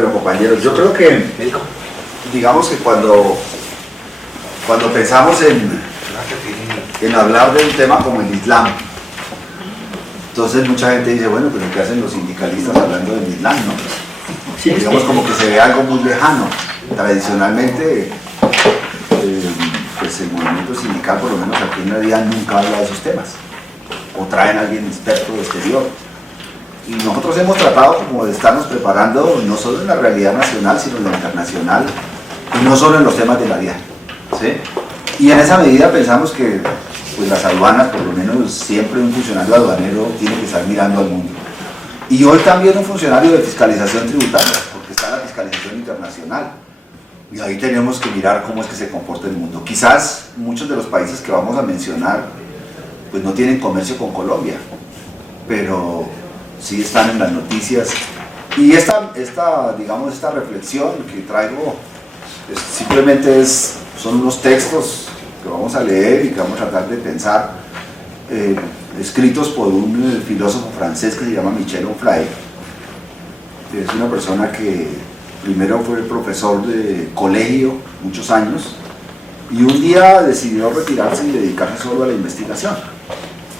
Bueno, compañeros, yo creo que, digamos que cuando pensamos en hablar de un tema como el Islam, entonces mucha gente dice, bueno, pero ¿qué hacen los sindicalistas hablando del Islam? ¿No? Sí, digamos como que se ve algo muy lejano. Tradicionalmente, pues el movimiento sindical, por lo menos aquí en la DIAN, nunca habla de esos temas, o traen a alguien experto del exterior. Y nosotros hemos tratado como de estarnos preparando no solo en la realidad nacional, sino en la internacional, y no solo en los temas de la DIAN, ¿sí? Y en esa medida pensamos que pues las aduanas, por lo menos siempre un funcionario aduanero tiene que estar mirando al mundo. Y hoy también un funcionario de fiscalización tributaria, porque está la fiscalización internacional. Y ahí tenemos que mirar cómo es que se comporta el mundo. Quizás muchos de los países que vamos a mencionar pues no tienen comercio con Colombia, pero sí están en las noticias. Y esta reflexión que traigo simplemente son unos textos que vamos a leer y que vamos a tratar de pensar, escritos por un filósofo francés que se llama Michel Onfray. Es una persona que primero fue profesor de colegio muchos años y un día decidió retirarse y dedicarse solo a la investigación.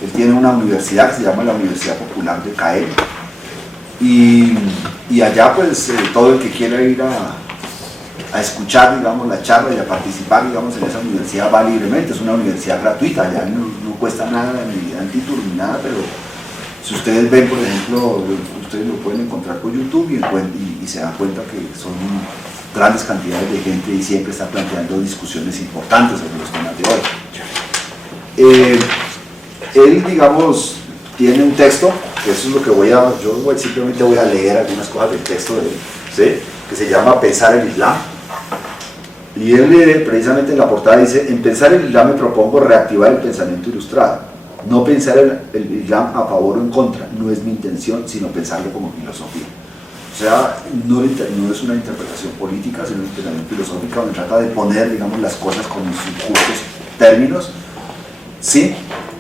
Él tiene una universidad que se llama la Universidad Popular de Caen y allá pues todo el que quiera ir a escuchar, digamos, la charla y a participar, digamos, en esa universidad va libremente. Es una universidad gratuita, ya no cuesta nada, ni dan título ni nada, pero si ustedes ven, por ejemplo, ustedes lo pueden encontrar por YouTube y se dan cuenta que son grandes cantidades de gente y siempre está planteando discusiones importantes sobre los temas de hoy. Él, digamos, tiene un texto, que eso es lo que simplemente voy a leer algunas cosas del texto de él, ¿sí? Que se llama Pensar el Islam. Y él precisamente en la portada dice: en Pensar el Islam me propongo reactivar el pensamiento ilustrado, no pensar el Islam a favor o en contra, no es mi intención, sino pensarlo como filosofía. O sea, no es una interpretación política, sino una interpretación filosófica donde trata de poner, digamos, las cosas con sus justos términos, ¿sí?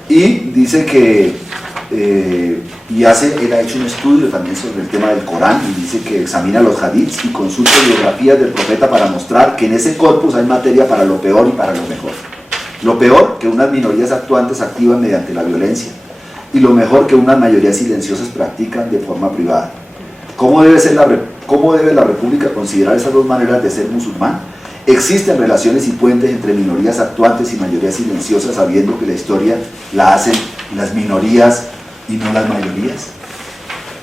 Y dice que él ha hecho un estudio también sobre el tema del Corán y dice que examina los hadiths y consulta biografías del profeta para mostrar que en ese corpus hay materia para lo peor y para lo mejor. Lo peor, que unas minorías actuantes activan mediante la violencia, y lo mejor, que unas mayorías silenciosas practican de forma privada. ¿Cómo debe la República considerar esas dos maneras de ser musulmán? Existen relaciones y puentes entre minorías actuantes y mayorías silenciosas, sabiendo que la historia la hacen las minorías y no las mayorías.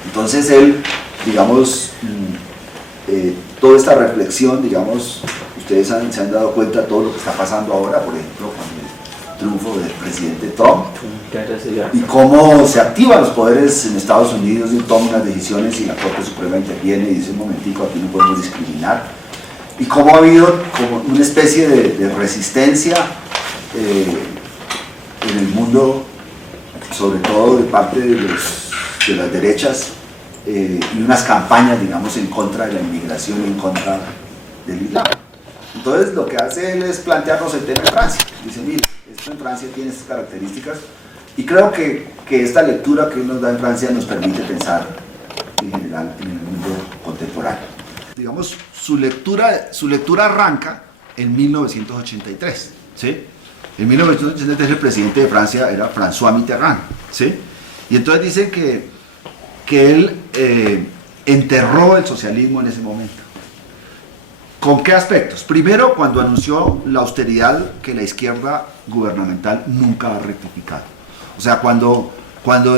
Entonces él, digamos, toda esta reflexión, digamos, ustedes se han dado cuenta de todo lo que está pasando ahora, por ejemplo, con el triunfo del presidente Trump, y cómo se activan los poderes en Estados Unidos y toman las decisiones y la Corte Suprema interviene y dice: un momentico, aquí no podemos discriminar. Y cómo ha habido como una especie de resistencia en el mundo, sobre todo de parte de las derechas, y unas campañas, digamos, en contra de la inmigración y en contra del Islam. Entonces lo que hace él es plantearnos el tema en Francia. Dice: mire, esto en Francia tiene estas características, y creo que esta lectura que él nos da en Francia nos permite pensar en general en el mundo contemporáneo. Digamos, su lectura arranca en 1983, ¿sí? En 1983 el presidente de Francia era François Mitterrand, ¿sí? Y entonces dice que él enterró el socialismo en ese momento. ¿Con qué aspectos? Primero, cuando anunció la austeridad que la izquierda gubernamental nunca ha rectificado. O sea, cuando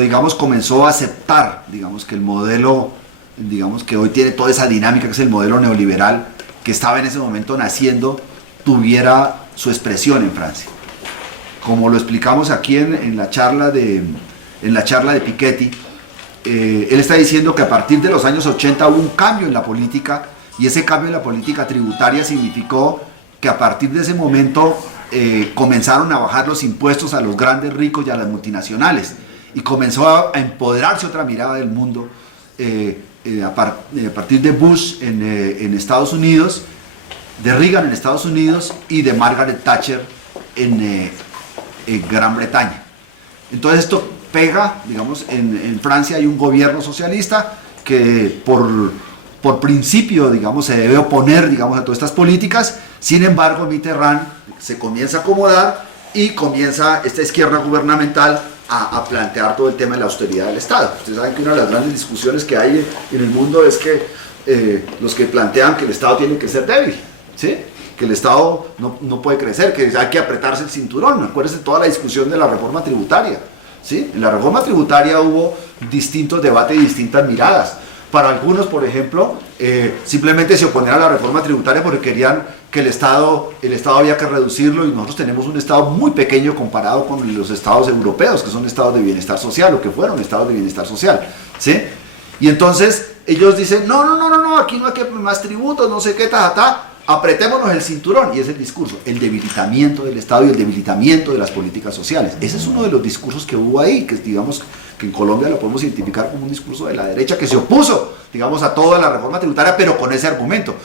digamos, comenzó a aceptar, digamos, que el modelo, digamos, que hoy tiene toda esa dinámica, que es el modelo neoliberal, que estaba en ese momento naciendo, tuviera su expresión en Francia. Como lo explicamos aquí en la charla de Piketty, él está diciendo que a partir de los años 80 hubo un cambio en la política, y ese cambio en la política tributaria significó que a partir de ese momento comenzaron a bajar los impuestos a los grandes ricos y a las multinacionales, y comenzó a empoderarse otra mirada del mundo, a partir de Bush en Estados Unidos, de Reagan en Estados Unidos y de Margaret Thatcher en Gran Bretaña. Entonces esto pega, digamos, en Francia hay un gobierno socialista que por por principio, digamos, se debe oponer, digamos, a todas estas políticas. Sin embargo, Mitterrand se comienza a acomodar y comienza esta izquierda gubernamental a plantear todo el tema de la austeridad del Estado. Ustedes saben que una de las grandes discusiones que hay en el mundo es que los que plantean que el Estado tiene que ser débil, ¿sí? Que el Estado no puede crecer, que hay que apretarse el cinturón. Acuérdense toda la discusión de la reforma tributaria, ¿sí? En la reforma tributaria hubo distintos debates y distintas miradas. Para algunos, por ejemplo, simplemente se oponían a la reforma tributaria porque querían que el Estado había que reducirlo, y nosotros tenemos un Estado muy pequeño comparado con los estados europeos, que son estados de bienestar social, o que fueron estados de bienestar social, ¿sí? Y entonces ellos dicen, no, aquí no hay que más tributos, no sé qué, apretémonos el cinturón, y es el discurso, el debilitamiento del Estado y el debilitamiento de las políticas sociales. Ese es uno de los discursos que hubo ahí, que digamos que en Colombia lo podemos identificar como un discurso de la derecha que se opuso, digamos, a toda la reforma tributaria, pero con ese argumento.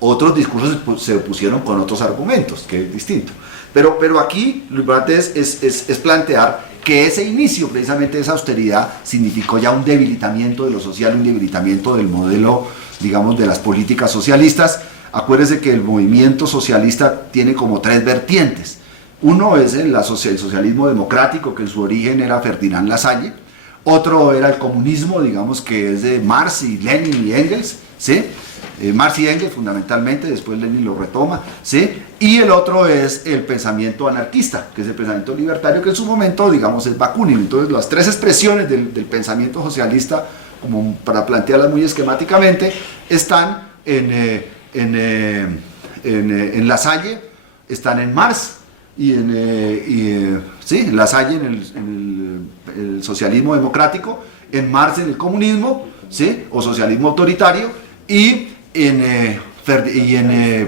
Otros discursos se opusieron con otros argumentos, que es distinto. Pero aquí lo importante es plantear que ese inicio, precisamente, de esa austeridad, significó ya un debilitamiento de lo social, un debilitamiento del modelo, digamos, de las políticas socialistas. Acuérdense que el movimiento socialista tiene como tres vertientes. Uno es el socialismo democrático, que en su origen era Ferdinand Lasalle. Otro era el comunismo, digamos, que es de Marx y Lenin y Engels, ¿sí? Marx y Engels fundamentalmente, después Lenin lo retoma, ¿sí? Y el otro es el pensamiento anarquista, que es el pensamiento libertario, que en su momento, digamos, es Bakunin. Entonces, las tres expresiones del pensamiento socialista, como para plantearlas muy esquemáticamente, están en Lasalle, están en Marx, en Lasalle en el socialismo democrático, en Marx en el comunismo, ¿sí? O socialismo autoritario, y en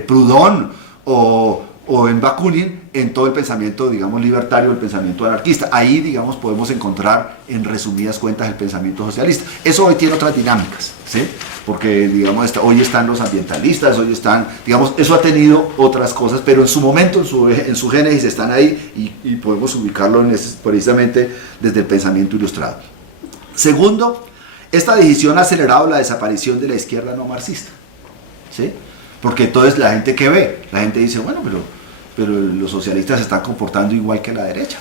Proudhon o en Bakunin en todo el pensamiento, digamos, libertario, el pensamiento anarquista. Ahí, digamos, podemos encontrar en resumidas cuentas el pensamiento socialista. Eso hoy tiene otras dinámicas, ¿sí? Porque, digamos, hoy están los ambientalistas, hoy están, digamos, eso ha tenido otras cosas, pero en su momento, en su génesis están ahí, y podemos ubicarlo precisamente desde el pensamiento ilustrado. Segundo, esta decisión ha acelerado la desaparición de la izquierda no marxista, ¿sí? Porque entonces la gente que ve, la gente dice, bueno, pero los socialistas se están comportando igual que la derecha,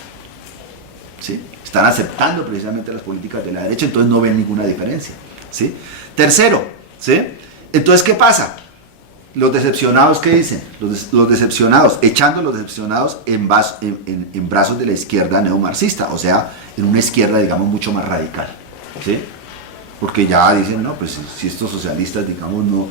¿sí? Están aceptando precisamente las políticas de la derecha, entonces no ven ninguna diferencia, ¿sí? Tercero, ¿sí? Entonces, ¿qué pasa? Los decepcionados, ¿qué dicen? Los decepcionados, echando a los decepcionados en brazos de la izquierda neomarxista, o sea, en una izquierda, digamos, mucho más radical, ¿sí? Porque ya dicen, no, pues si estos socialistas, digamos, no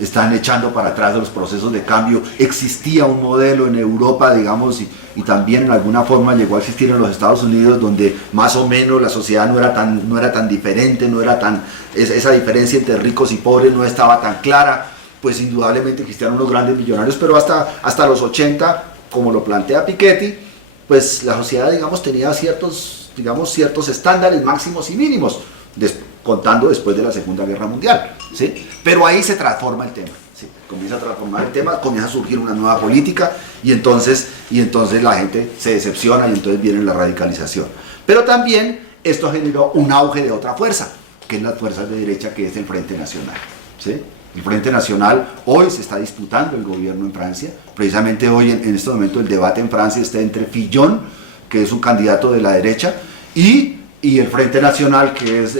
están echando para atrás los procesos de cambio, existía un modelo en Europa, digamos, y también en alguna forma llegó a existir en los Estados Unidos, donde más o menos la sociedad no era tan diferente, esa diferencia entre ricos y pobres no estaba tan clara. Pues indudablemente existían unos grandes millonarios, pero hasta los 80, como lo plantea Piketty, pues la sociedad, digamos, tenía ciertos estándares máximos y mínimos, contando después de la Segunda Guerra Mundial, ¿sí? Pero ahí se transforma el tema, ¿sí? Comienza a transformar el tema, comienza a surgir una nueva política, y entonces la gente se decepciona, y entonces viene la radicalización. Pero también esto generó un auge de otra fuerza, que es las fuerzas de derecha, que es el Frente Nacional, ¿sí? El Frente Nacional hoy se está disputando el gobierno en Francia. Precisamente hoy, en este momento, el debate en Francia está entre Fillon, que es un candidato de la derecha, y el Frente Nacional, que es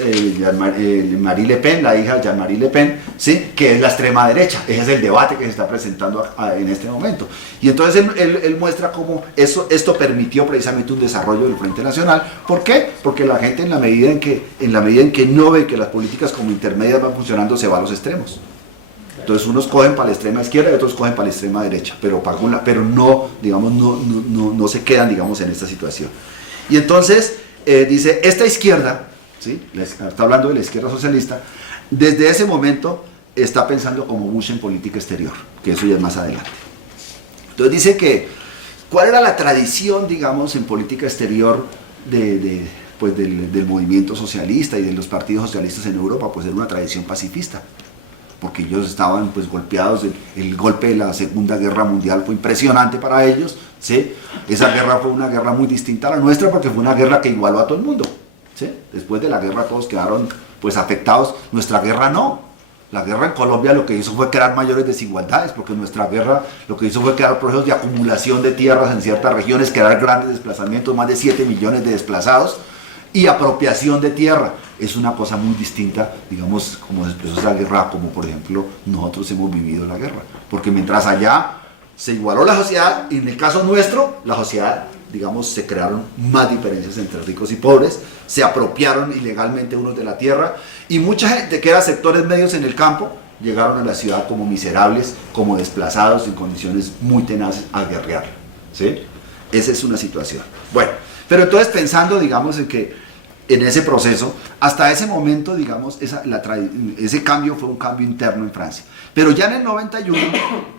Marie Le Pen, la hija de Jean-Marie Le Pen, ¿sí? Que es la extrema derecha. Ese es el debate que se está presentando en este momento. Y entonces él muestra cómo esto permitió precisamente un desarrollo del Frente Nacional. ¿Por qué? Porque la gente, en la medida en que no ve que las políticas como intermedias van funcionando, se va a los extremos. Entonces unos cogen para la extrema izquierda y otros cogen para la extrema derecha, pero no, digamos, no se quedan, digamos, en esta situación. Y entonces dice, esta izquierda, ¿sí? Está hablando de la izquierda socialista, desde ese momento está pensando como Bush en política exterior, que eso ya es más adelante. Entonces dice que, ¿cuál era la tradición, digamos, en política exterior del movimiento socialista y de los partidos socialistas en Europa? Pues era una tradición pacifista, porque ellos estaban, pues, golpeados. El golpe de la Segunda Guerra Mundial fue impresionante para ellos, ¿sí? Esa guerra fue una guerra muy distinta a la nuestra, porque fue una guerra que igualó a todo el mundo, ¿sí? Después de la guerra todos quedaron, pues, afectados. Nuestra guerra no. La guerra en Colombia lo que hizo fue crear mayores desigualdades, porque nuestra guerra lo que hizo fue crear procesos de acumulación de tierras en ciertas regiones, crear grandes desplazamientos, más de 7 millones de desplazados, y apropiación de tierra. Es una cosa muy distinta, digamos, como se expresó esa guerra, como por ejemplo nosotros hemos vivido la guerra. Porque mientras allá se igualó la sociedad, y en el caso nuestro, la sociedad, digamos, se crearon más diferencias entre ricos y pobres, se apropiaron ilegalmente unos de la tierra, y mucha gente que era sectores medios en el campo, llegaron a la ciudad como miserables, como desplazados, en condiciones muy tenaces a guerrear, ¿sí? Esa es una situación. Bueno, pero entonces pensando, digamos, en que en ese proceso, hasta ese momento, digamos, ese cambio fue un cambio interno en Francia. Pero ya en el 91,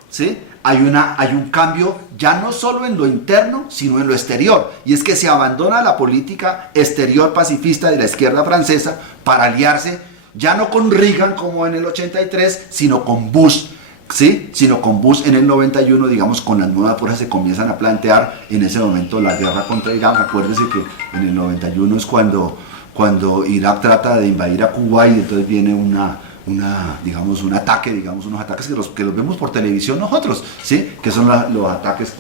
¿sí? hay un cambio ya no solo en lo interno, sino en lo exterior. Y es que se abandona la política exterior pacifista de la izquierda francesa para aliarse ya no con Reagan como en el 83, sino con Bush. ¿Sí? Sino con Bush en el 91, digamos, con las nuevas fuerzas se comienzan a plantear en ese momento la guerra contra Irak. Acuérdense que en el 91 es cuando Irak trata de invadir a Cuba, y entonces viene digamos, un ataque, digamos, unos ataques que los vemos por televisión nosotros, ¿sí? Que son los ataques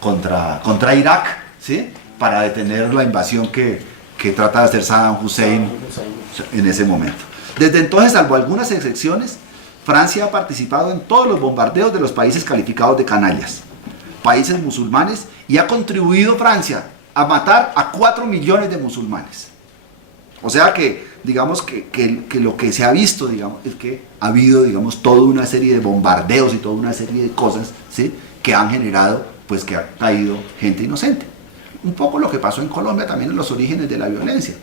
contra Irak, ¿sí? Para detener la invasión que trata de hacer Saddam Hussein en ese momento. Desde entonces, salvo algunas excepciones, Francia ha participado en todos los bombardeos de los países calificados de canallas, países musulmanes, y ha contribuido Francia a matar a 4 millones de musulmanes. O sea que, digamos, que lo que se ha visto, digamos, es que ha habido, digamos, toda una serie de bombardeos y toda una serie de cosas, ¿sí? Que han generado, pues, que ha caído gente inocente. Un poco lo que pasó en Colombia también en los orígenes de la violencia.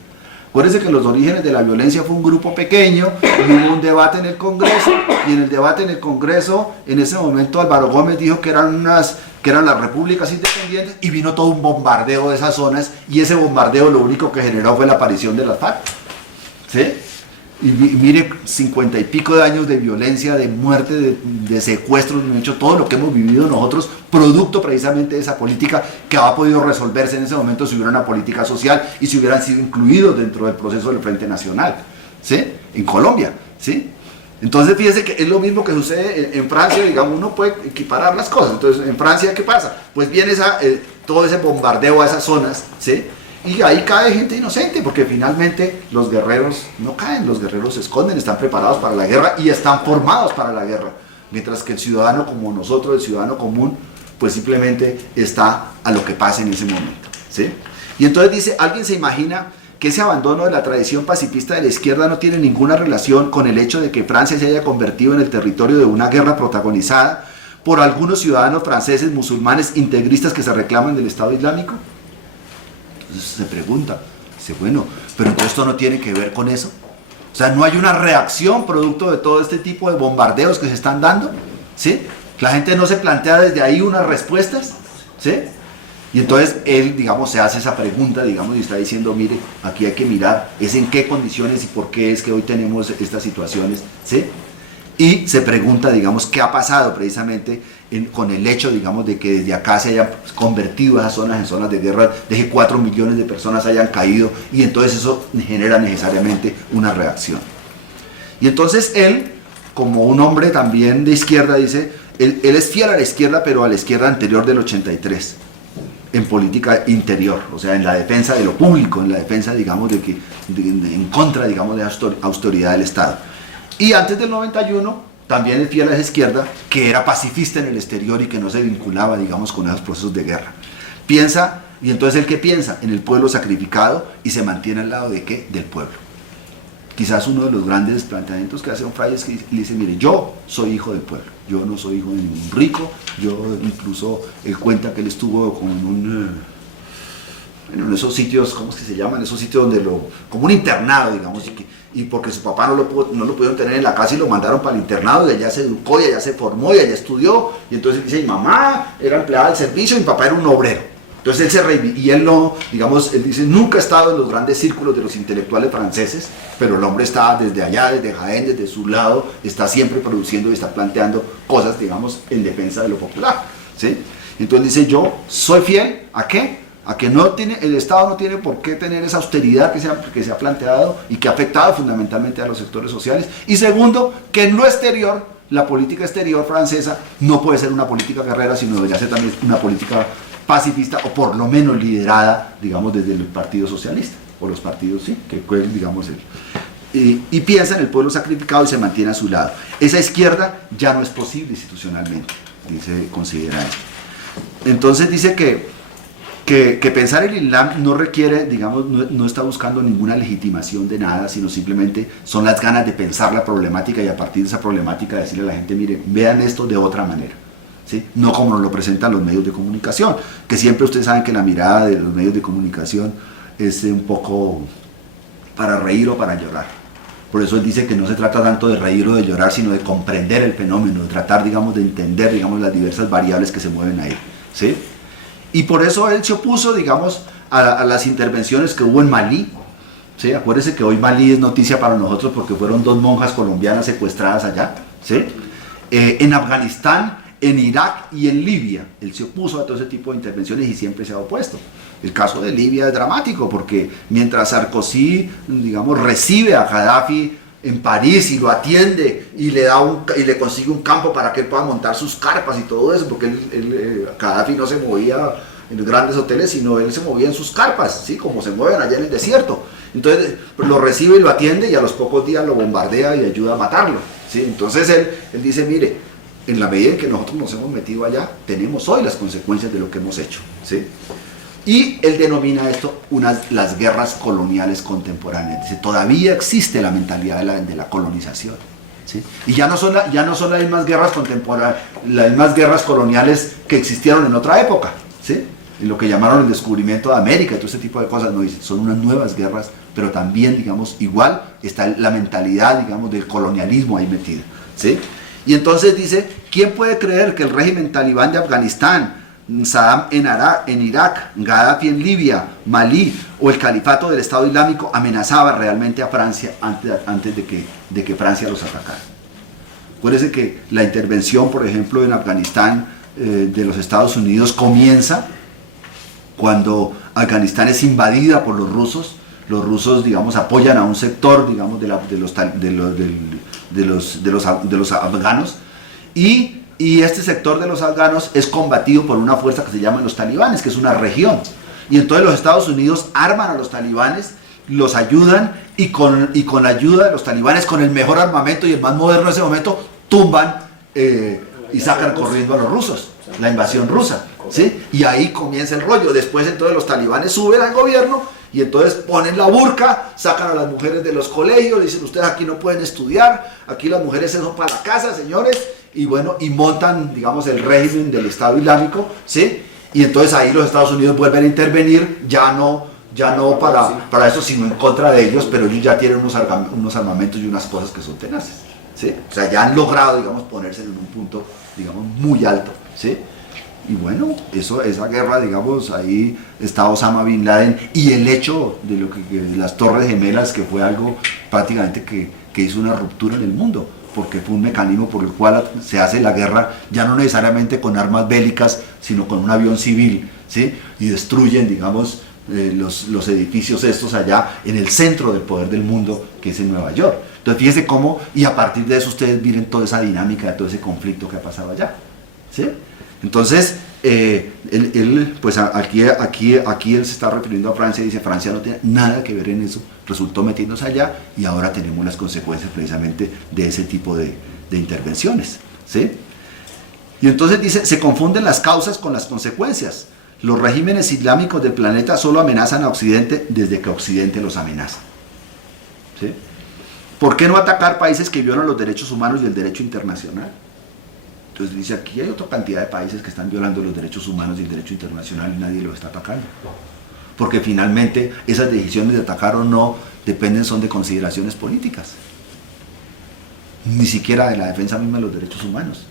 Acuérdense que los orígenes de la violencia fue un grupo pequeño, y hubo un debate en el Congreso, y en el debate en el Congreso, en ese momento Álvaro Gómez dijo que eran las repúblicas independientes, y vino todo un bombardeo de esas zonas, y ese bombardeo lo único que generó fue la aparición de las FARC, ¿sí? Y mire, 50 y pico de años de violencia, de muerte, de secuestros, de hecho, todo lo que hemos vivido nosotros, producto precisamente de esa política que ha podido resolverse en ese momento si hubiera una política social y si hubieran sido incluidos dentro del proceso del Frente Nacional, ¿sí? En Colombia, ¿sí? Entonces fíjense que es lo mismo que sucede en Francia, digamos, uno puede equiparar las cosas. Entonces, en Francia, ¿qué pasa? Pues viene todo ese bombardeo a esas zonas, ¿sí? Y ahí cae gente inocente, porque finalmente los guerreros no caen, los guerreros se esconden, están preparados para la guerra y están formados para la guerra. Mientras que el ciudadano como nosotros, el ciudadano común, pues simplemente está a lo que pase en ese momento, ¿sí? Y entonces dice, ¿alguien se imagina que ese abandono de la tradición pacifista de la izquierda no tiene ninguna relación con el hecho de que Francia se haya convertido en el territorio de una guerra protagonizada por algunos ciudadanos franceses musulmanes integristas que se reclaman del Estado Islámico? Entonces se pregunta, dice, bueno, pero entonces esto no tiene que ver con eso. O sea, no hay una reacción producto de todo este tipo de bombardeos que se están dando, ¿sí? La gente no se plantea desde ahí unas respuestas, ¿sí? Y entonces él, digamos, se hace esa pregunta, digamos, y está diciendo, mire, aquí hay que mirar, es en qué condiciones y por qué es que hoy tenemos estas situaciones, ¿sí? Y se pregunta, digamos, qué ha pasado precisamente con el hecho, digamos, de que desde acá se hayan convertido esas zonas en zonas de guerra, de que 4 millones de personas hayan caído, y entonces eso genera necesariamente una reacción. Y entonces él, como un hombre también de izquierda, dice, él es fiel a la izquierda, pero a la izquierda anterior del 83, en política interior, o sea, en la defensa de lo público, en la defensa, digamos, en contra, digamos, de la austeridad del Estado. Y antes del 91, también es fiel a esa izquierda, que era pacifista en el exterior y que no se vinculaba, digamos, con esos procesos de guerra. Piensa, y entonces ¿el qué piensa? En el pueblo sacrificado, y se mantiene al lado de ¿qué? Del pueblo. Quizás uno de los grandes planteamientos que hace un Frey es que le dice, mire, yo soy hijo del pueblo, yo no soy hijo de ningún rico, yo incluso, él cuenta que él estuvo en esos sitios, ¿cómo es que se llaman? Esos sitios donde como un internado, digamos, y porque su papá no lo pudieron tener en la casa y lo mandaron para el internado, y allá se educó, y allá se formó, y allá estudió, y entonces dice, mi mamá era empleada del servicio, y mi papá era un obrero. Entonces él no, digamos, él dice, nunca ha estado en los grandes círculos de los intelectuales franceses, pero el hombre está desde allá, desde Jaén, desde su lado, está siempre produciendo y está planteando cosas, digamos, en defensa de lo popular, ¿sí? Entonces dice, yo soy fiel, ¿a qué? a que no tiene, el Estado no tiene por qué tener esa austeridad que se ha planteado y que ha afectado fundamentalmente a los sectores sociales. Y segundo, que en lo exterior, la política exterior francesa no puede ser una política guerrera, sino debería ser también una política pacifista, o por lo menos liderada, digamos, desde el Partido Socialista, o los partidos, sí, que digamos, y piensa en el pueblo sacrificado y se mantiene a su lado. Esa izquierda ya no es posible institucionalmente, considera esto. Entonces dice que pensar el Islam no requiere, digamos, no está buscando ninguna legitimación de nada, sino simplemente son las ganas de pensar la problemática y a partir de esa problemática decirle a la gente, mire, vean esto de otra manera, ¿sí? No como nos lo presentan los medios de comunicación, que siempre ustedes saben que la mirada de los medios de comunicación es un poco para reír o para llorar. Por eso él dice que no se trata tanto de reír o de llorar, sino de comprender el fenómeno, de tratar, digamos, de entender, digamos, las diversas variables que se mueven ahí, ¿sí? Y por eso él se opuso, digamos, a las intervenciones que hubo en Malí, ¿sí? Acuérdense que hoy Malí es noticia para nosotros porque fueron 2 monjas colombianas secuestradas allá, ¿sí? En Afganistán, en Irak y en Libia. Él se opuso a todo ese tipo de intervenciones y siempre se ha opuesto. El caso de Libia es dramático porque mientras Sarkozy, digamos, recibe a Gaddafi en París y lo atiende y le consigue un campo para que él pueda montar sus carpas y todo eso, porque Gaddafi no se movía en los grandes hoteles, sino él se movía en sus carpas, ¿sí? Como se mueven allá en el desierto. Entonces lo recibe y lo atiende y a los pocos días lo bombardea y ayuda a matarlo, ¿sí? Entonces él dice, mire, en la medida en que nosotros nos hemos metido allá, tenemos hoy las consecuencias de lo que hemos hecho, ¿sí? Y él denomina esto las guerras coloniales contemporáneas. Dice, todavía existe la mentalidad de la colonización, ¿sí? Y ya no son las mismas guerras contemporáneas, las mismas guerras coloniales que existieron en otra época, ¿sí? En lo que llamaron el descubrimiento de América y todo ese tipo de cosas. No, dice, son unas nuevas guerras, pero también, digamos, igual está la mentalidad, digamos, del colonialismo ahí metida, ¿sí? Y entonces dice, ¿quién puede creer que el régimen talibán de Afganistán, Saddam en Irak, Gaddafi en Libia, Malí o el califato del Estado Islámico amenazaba realmente a Francia antes de que Francia los atacara? Acuérdense que la intervención, por ejemplo, en Afganistán de los Estados Unidos comienza cuando Afganistán es invadida por los rusos. Los rusos, digamos, apoyan a un sector, digamos, de los afganos, y este sector de los afganos es combatido por una fuerza que se llama los talibanes, que es una región. Y entonces los Estados Unidos arman a los talibanes, los ayudan, y con la ayuda de los talibanes, con el mejor armamento y el más moderno de ese momento, tumban y sacan corriendo a los rusos, la invasión rusa, ¿sí? Y ahí comienza el rollo. Después entonces los talibanes suben al gobierno y entonces ponen la burka, sacan a las mujeres de los colegios, dicen, ustedes aquí no pueden estudiar, aquí las mujeres son para la casa, señores, y bueno, y montan, digamos, el régimen del Estado Islámico, ¿sí? Y entonces ahí los Estados Unidos vuelven a intervenir, ya no para eso, sino en contra de ellos, pero ellos ya tienen unos armamentos y unas cosas que son tenaces, ¿sí? O sea, ya han logrado, digamos, ponerse en un punto, digamos, muy alto, ¿sí? Y bueno, esa guerra, digamos, ahí está Osama Bin Laden, y el hecho de de las Torres Gemelas, que fue algo prácticamente que hizo una ruptura en el mundo, porque fue un mecanismo por el cual se hace la guerra, ya no necesariamente con armas bélicas, sino con un avión civil, ¿sí? Y destruyen, digamos, los edificios estos allá en el centro del poder del mundo, que es en Nueva York. Entonces fíjense cómo, y a partir de eso ustedes miren toda esa dinámica, todo ese conflicto que ha pasado allá, ¿sí? Entonces, pues aquí él se está refiriendo a Francia y dice, Francia no tiene nada que ver en eso, resultó metiéndose allá y ahora tenemos las consecuencias precisamente de ese tipo de intervenciones, ¿sí? Y entonces dice, se confunden las causas con las consecuencias. Los regímenes islámicos del planeta solo amenazan a Occidente desde que Occidente los amenaza, ¿sí? ¿Por qué no atacar países que violan los derechos humanos y el derecho internacional? Entonces dice, aquí hay otra cantidad de países que están violando los derechos humanos y el derecho internacional y nadie los está atacando. Porque finalmente esas decisiones de atacar o no son de consideraciones políticas. Ni siquiera de la defensa misma de los derechos humanos.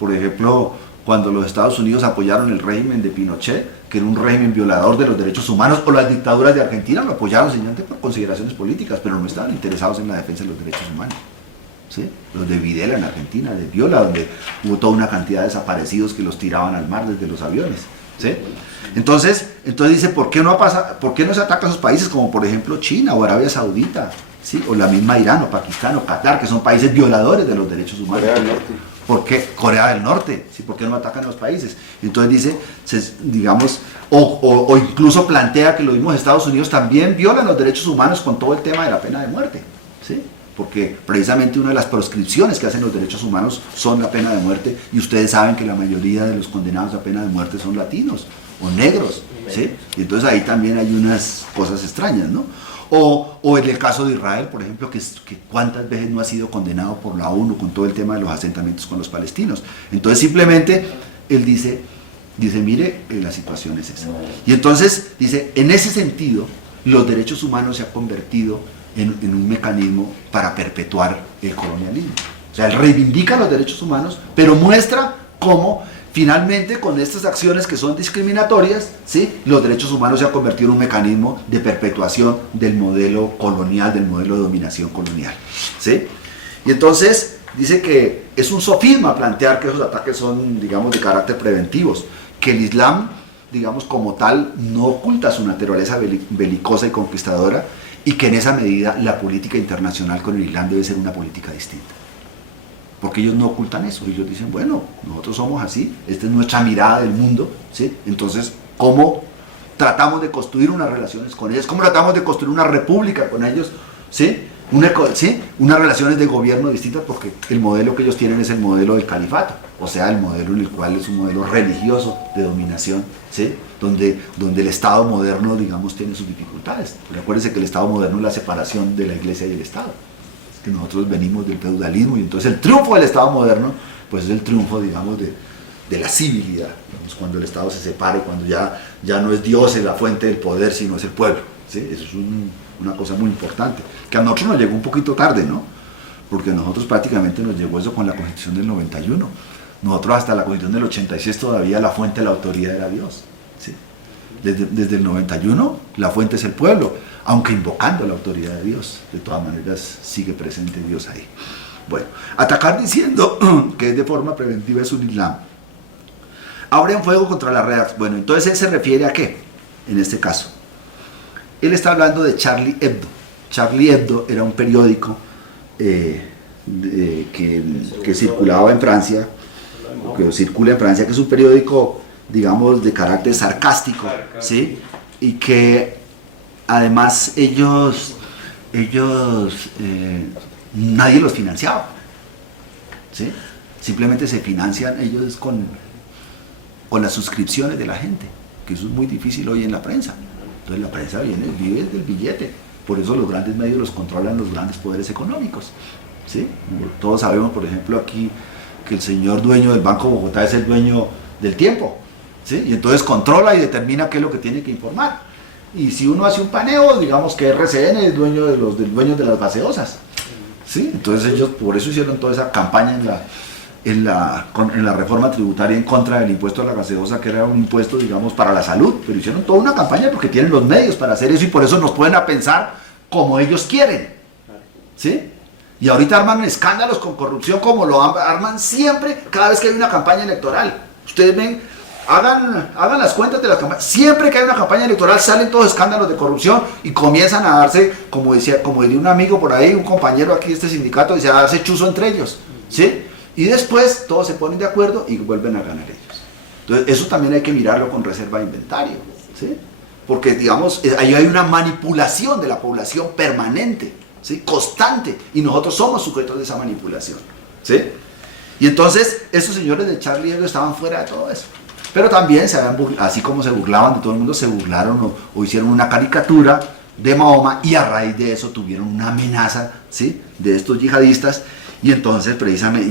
Por ejemplo, cuando los Estados Unidos apoyaron el régimen de Pinochet, que era un régimen violador de los derechos humanos, o las dictaduras de Argentina lo apoyaron simplemente por consideraciones políticas, pero no estaban interesados en la defensa de los derechos humanos. ¿Sí? Los de Videla en Argentina, de Viola, donde hubo toda una cantidad de desaparecidos que los tiraban al mar desde los aviones, ¿sí? Entonces dice, ¿por qué no se ataca a esos países como por ejemplo China o Arabia Saudita, ¿sí? O la misma Irán o Pakistán o Qatar, que son países violadores de los derechos humanos? Corea del Norte. ¿Por qué Corea del Norte? ¿Sí? ¿Por qué no atacan a los países? Entonces dice, digamos, o incluso plantea que los mismos Estados Unidos también violan los derechos humanos con todo el tema de la pena de muerte, ¿sí? Porque precisamente una de las proscripciones que hacen los derechos humanos son la pena de muerte, y ustedes saben que la mayoría de los condenados a pena de muerte son latinos o negros, ¿sí? Y entonces ahí también hay unas cosas extrañas, ¿no? O en el caso de Israel, por ejemplo, que cuántas veces no ha sido condenado por la ONU con todo el tema de los asentamientos con los palestinos. Entonces simplemente él dice, mire, la situación es esa. Y entonces dice, en ese sentido, los derechos humanos se han convertido en un mecanismo para perpetuar el colonialismo. O sea, él reivindica los derechos humanos, pero muestra cómo finalmente con estas acciones que son discriminatorias, ¿sí?, los derechos humanos se han convertido en un mecanismo de perpetuación del modelo colonial, del modelo de dominación colonial, ¿sí? Y entonces dice que es un sofisma plantear que esos ataques son, digamos, de carácter preventivos, que el Islam, digamos, como tal, no oculta su naturaleza belicosa y conquistadora, y que en esa medida la política internacional con el Islam debe ser una política distinta. Porque ellos no ocultan eso, ellos dicen, bueno, nosotros somos así, esta es nuestra mirada del mundo, ¿sí? Entonces, ¿cómo tratamos de construir unas relaciones con ellos? ¿Cómo tratamos de construir una república con ellos? ¿Sí? Unas relaciones de gobierno distintas, porque el modelo que ellos tienen es el modelo del califato, o sea, el modelo en el cual es un modelo religioso de dominación, ¿sí? Donde el Estado moderno, digamos, tiene sus dificultades. Pero acuérdense que el Estado moderno es la separación de la Iglesia y el Estado. Que nosotros venimos del feudalismo, y entonces el triunfo del Estado moderno pues es el triunfo, digamos, de la civilidad, digamos, cuando el Estado se separa y cuando ya no es Dios es la fuente del poder, sino es el pueblo, ¿sí? Eso es una cosa muy importante, que a nosotros nos llegó un poquito tarde, ¿no? Porque a nosotros prácticamente nos llegó eso con la Constitución del 91, nosotros hasta la Constitución del 86 todavía la fuente de la autoridad era Dios, ¿sí? Desde el 91 la fuente es el pueblo, aunque invocando la autoridad de Dios, de todas maneras sigue presente Dios ahí. Bueno, atacar diciendo que es de forma preventiva es un Islam. Abren fuego contra la redacción. Bueno, entonces él se refiere a qué, en este caso. Él está hablando de Charlie Hebdo. Charlie Hebdo era un periódico que circulaba en Francia, que circula en Francia, que es un periódico, digamos, de carácter sarcástico, ¿sí? Y que además ellos nadie los financiaba, ¿sí? Simplemente se financian ellos con las suscripciones de la gente, que eso es muy difícil hoy en la prensa. Entonces la prensa vive del billete, por eso los grandes medios los controlan los grandes poderes económicos, ¿sí? Todos sabemos, por ejemplo, aquí que el señor dueño del Banco Bogotá es el dueño del Tiempo, ¿sí? Y entonces controla y determina qué es lo que tiene que informar. Y si uno hace un paneo, digamos que RCN es dueño de los dueños de las gaseosas, ¿sí? Entonces ellos por eso hicieron toda esa campaña en la reforma tributaria en contra del impuesto a la gaseosa, que era un impuesto, digamos, para la salud, pero hicieron toda una campaña porque tienen los medios para hacer eso y por eso nos pueden a pensar como ellos quieren, ¿sí? Y ahorita arman escándalos con corrupción como lo arman siempre cada vez que hay una campaña electoral. Ustedes ven, hagan las cuentas de las campañas. Siempre que hay una campaña electoral salen todos escándalos de corrupción y comienzan a darse, como diría un amigo por ahí, un compañero aquí de este sindicato, dice, a darse chuzo entre ellos, ¿sí? Y después todos se ponen de acuerdo y vuelven a ganar ellos. Entonces eso también hay que mirarlo con reserva de inventario, ¿sí? Porque, digamos, ahí hay una manipulación de la población permanente, ¿sí? Constante, y nosotros somos sujetos de esa manipulación, ¿sí? Y entonces esos señores de Charlie Hebdo estaban fuera de todo eso. Pero también, así como se burlaban de todo el mundo, se burlaron o hicieron una caricatura de Mahoma, y a raíz de eso tuvieron una amenaza, ¿sí?, de estos yihadistas. Y entonces precisamente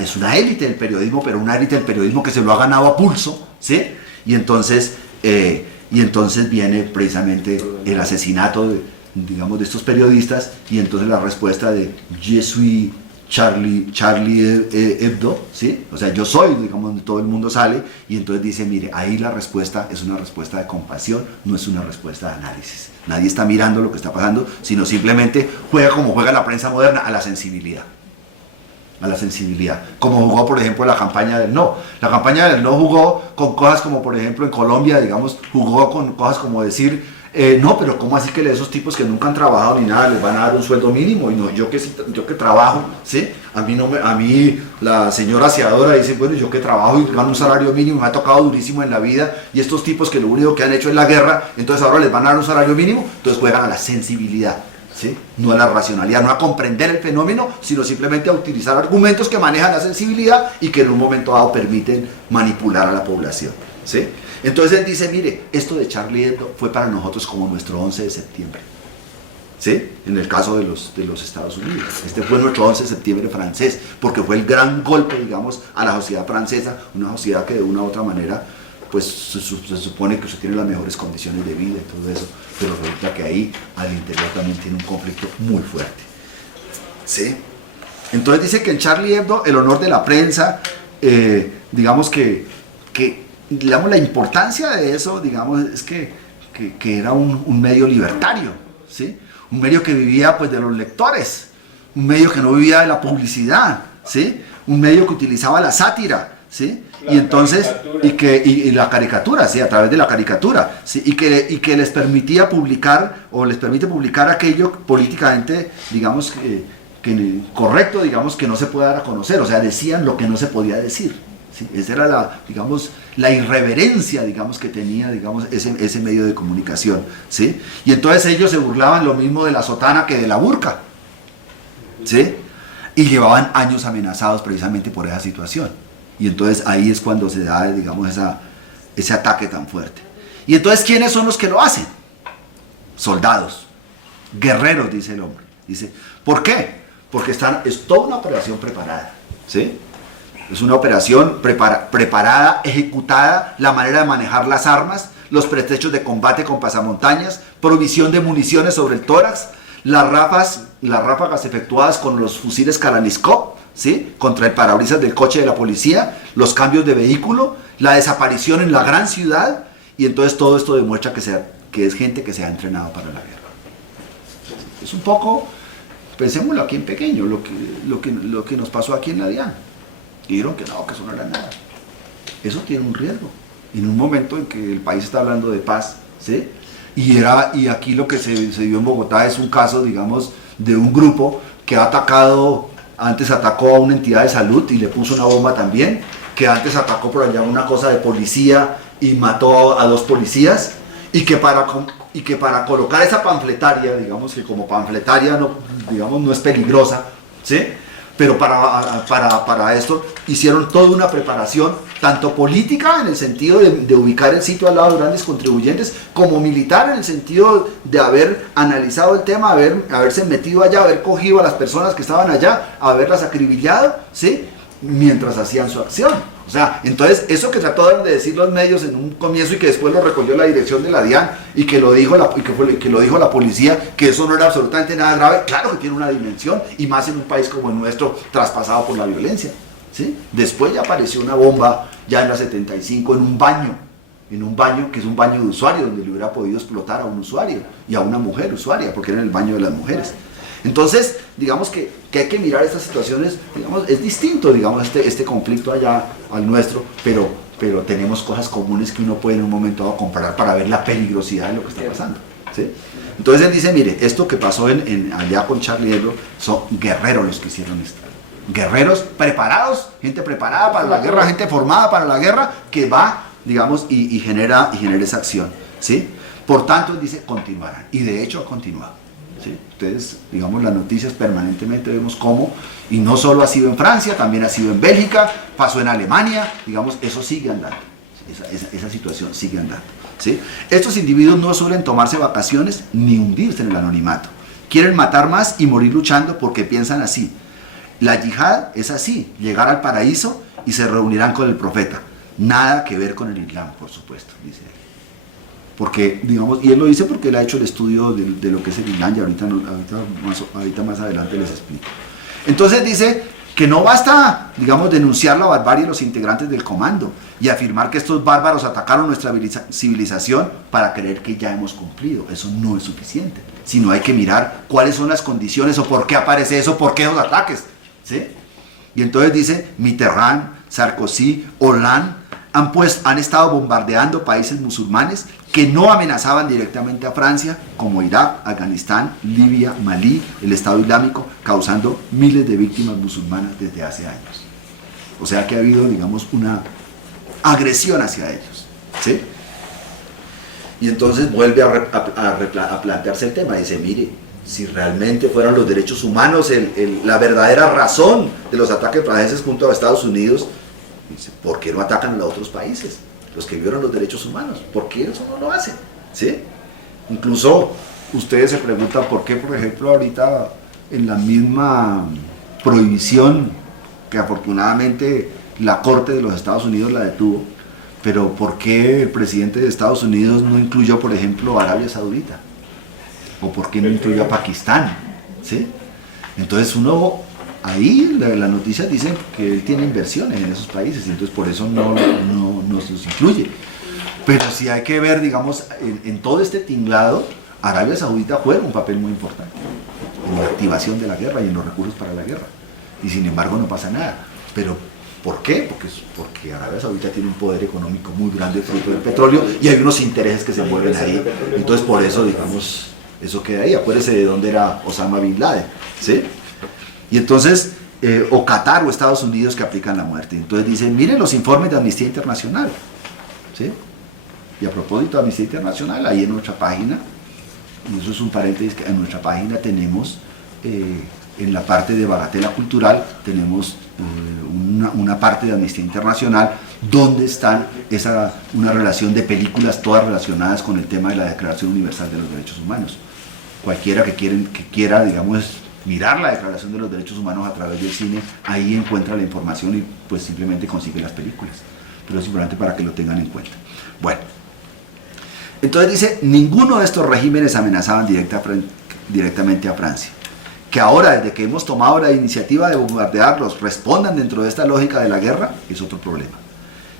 es una élite del periodismo, pero una élite del periodismo que se lo ha ganado a pulso, ¿sí? Y entonces viene precisamente el asesinato digamos, de estos periodistas, y entonces la respuesta de Je suis Charlie Hebdo, ¿sí? O sea, yo soy, digamos, donde todo el mundo sale, y entonces dice, mire, ahí la respuesta es una respuesta de compasión, no es una respuesta de análisis. Nadie está mirando lo que está pasando, sino simplemente juega como juega la prensa moderna, a la sensibilidad. a la sensibilidad, como jugó por ejemplo la campaña del no. La campaña del no jugó con cosas como por ejemplo en Colombia, digamos, jugó con cosas como decir, no, pero ¿cómo así que esos tipos que nunca han trabajado ni nada les van a dar un sueldo mínimo? Y no, yo que trabajo, ¿sí? A mí la señora aseadora dice, bueno, yo que trabajo y gano un salario mínimo, me ha tocado durísimo en la vida, y estos tipos que lo único que han hecho es la guerra, entonces ahora les van a dar un salario mínimo, entonces juegan a la sensibilidad, ¿sí? No a la racionalidad, no a comprender el fenómeno, sino simplemente a utilizar argumentos que manejan la sensibilidad y que en un momento dado permiten manipular a la población, ¿sí? Entonces él dice, mire, esto de Charlie Hebdo fue para nosotros como nuestro 11 de septiembre, ¿sí? En el caso de los Estados Unidos. Este fue nuestro 11 de septiembre francés, porque fue el gran golpe, digamos, a la sociedad francesa, una sociedad que de una u otra manera, pues se supone que usted tiene las mejores condiciones de vida y todo eso, pero resulta que ahí al interior también tiene un conflicto muy fuerte, ¿sí? Entonces dice que en Charlie Hebdo el honor de la prensa, digamos digamos, la importancia de eso, digamos, es que era un medio libertario, ¿sí? Un medio que vivía pues de los lectores, un medio que no vivía de la publicidad, ¿sí? Un medio que utilizaba la sátira, ¿sí? Y entonces, y la caricatura, ¿sí? A través de la caricatura, ¿sí? Y que les permitía publicar, o les permite publicar aquello políticamente, digamos, correcto, digamos, que no se puede dar a conocer, o sea, decían lo que no se podía decir, ¿sí? Esa era digamos, la irreverencia, digamos, que tenía, digamos, ese medio de comunicación, ¿sí? Y entonces ellos se burlaban lo mismo de la sotana que de la burka, ¿sí? Y llevaban años amenazados precisamente por esa situación. Y entonces ahí es cuando se da, digamos, ese ataque tan fuerte. Y entonces, ¿quiénes son los que lo hacen? Soldados, guerreros, dice el hombre. Dice, ¿por qué? Porque es toda una operación preparada, ¿sí? Es una operación preparada, ejecutada, la manera de manejar las armas, los pretextos de combate con pasamontañas, provisión de municiones sobre el tórax, las ráfagas efectuadas con los fusiles Kalashnikov, ¿sí? Contra el parabrisas del coche de la policía, los cambios de vehículo, la desaparición en la gran ciudad, y entonces todo esto demuestra que es gente que se ha entrenado para la guerra. Es un poco, pensémoslo aquí en pequeño, lo que nos pasó aquí en la DIAN. Y dijeron que no, que eso no era nada. Eso tiene un riesgo. En un momento en que el país está hablando de paz, ¿sí? Y aquí lo que se dio en Bogotá es un caso, digamos, de un grupo que antes atacó a una entidad de salud y le puso una bomba también, que antes atacó por allá una cosa de policía y mató a 2 policías, y que para colocar esa panfletaria, digamos que como panfletaria no es peligrosa, ¿sí? Pero para esto hicieron toda una preparación, tanto política en el sentido de ubicar el sitio al lado de grandes contribuyentes, como militar en el sentido de haber analizado el tema, haberse metido allá, haber cogido a las personas que estaban allá, haberlas acribillado, ¿sí? Mientras hacían su acción. O sea, entonces eso que trataron de decir los medios en un comienzo y que después lo recogió la dirección de la DIAN y que lo dijo la policía, que eso no era absolutamente nada grave, claro que tiene una dimensión, y más en un país como el nuestro, traspasado por la violencia, ¿sí? Después ya apareció una bomba ya en la 75 en un baño que es un baño de usuario, donde le hubiera podido explotar a un usuario y a una mujer usuaria, porque era en el baño de las mujeres. Entonces, digamos que hay que mirar estas situaciones, digamos, es distinto, digamos, este conflicto allá al nuestro, pero tenemos cosas comunes que uno puede en un momento dado comparar para ver la peligrosidad de lo que está pasando, ¿sí? Entonces él dice, mire, esto que pasó allá con Charlie Hebdo, son guerreros los que hicieron esto. Guerreros preparados, gente preparada para la guerra, gente formada para la guerra, que va, digamos, y genera esa acción, ¿sí? Por tanto, dice, continuarán, y de hecho ha continuado. ¿Sí? Ustedes, digamos, las noticias permanentemente vemos cómo, y no solo ha sido en Francia, también ha sido en Bélgica, pasó en Alemania, digamos, eso sigue andando, esa situación sigue andando, ¿sí? Estos individuos no suelen tomarse vacaciones ni hundirse en el anonimato, quieren matar más y morir luchando porque piensan así. La yihad es así, llegar al paraíso y se reunirán con el profeta, nada que ver con el Islam, por supuesto, dice él. Porque, digamos, y él lo dice porque él ha hecho el estudio de lo que es el Islam, y ahorita más adelante les explico. Entonces dice que no basta, digamos, denunciar la barbarie de los integrantes del comando y afirmar que estos bárbaros atacaron nuestra civilización para creer que ya hemos cumplido. Eso no es suficiente, sino hay que mirar cuáles son las condiciones o por qué aparece eso, por qué los ataques, ¿sí? Y entonces dice, Mitterrand, Sarkozy, Hollande han estado bombardeando países musulmanes que no amenazaban directamente a Francia, como Irak, Afganistán, Libia, Malí, el Estado Islámico, causando miles de víctimas musulmanas desde hace años. O sea que ha habido, digamos, una agresión hacia ellos, ¿sí? Y entonces vuelve a plantearse el tema, dice, mire, si realmente fueran los derechos humanos la verdadera razón de los ataques franceses junto a Estados Unidos, dice, ¿por qué no atacan a otros países, los que violan los derechos humanos? ¿Por qué eso no lo hacen? ¿Sí? Incluso ustedes se preguntan por qué, por ejemplo, ahorita en la misma prohibición que afortunadamente la Corte de los Estados Unidos la detuvo, pero ¿por qué el presidente de Estados Unidos no incluyó, por ejemplo, a Arabia Saudita? ¿O por qué no incluyó a Pakistán? ¿Sí? Entonces uno, ahí la noticia dice que él tiene inversiones en esos países, entonces por eso no se los incluye. Pero sí hay que ver, digamos, en todo este tinglado, Arabia Saudita juega un papel muy importante en la activación de la guerra y en los recursos para la guerra. Y sin embargo no pasa nada. Pero ¿por qué? Porque Arabia Saudita tiene un poder económico muy grande fruto del petróleo y hay unos intereses que se mueven ahí. Entonces por eso, digamos, eso queda ahí. Acuérdense de dónde era Osama Bin Laden, ¿sí? Y entonces, o Qatar o Estados Unidos que aplican la muerte. Entonces dicen, miren los informes de Amnistía Internacional, ¿sí? Y a propósito de Amnistía Internacional, ahí en nuestra página, y eso es un paréntesis, que en nuestra página tenemos, en la parte de bagatela cultural, tenemos una parte de Amnistía Internacional donde están una relación de películas todas relacionadas con el tema de la Declaración Universal de los Derechos Humanos. Cualquiera que quiera, digamos, mirar la Declaración de los Derechos Humanos a través del cine, ahí encuentra la información y pues simplemente consigue las películas. Pero es importante para que lo tengan en cuenta. Bueno, entonces dice, ninguno de estos regímenes amenazaban directamente a Francia. Que ahora, desde que hemos tomado la iniciativa de bombardearlos, respondan dentro de esta lógica de la guerra, es otro problema.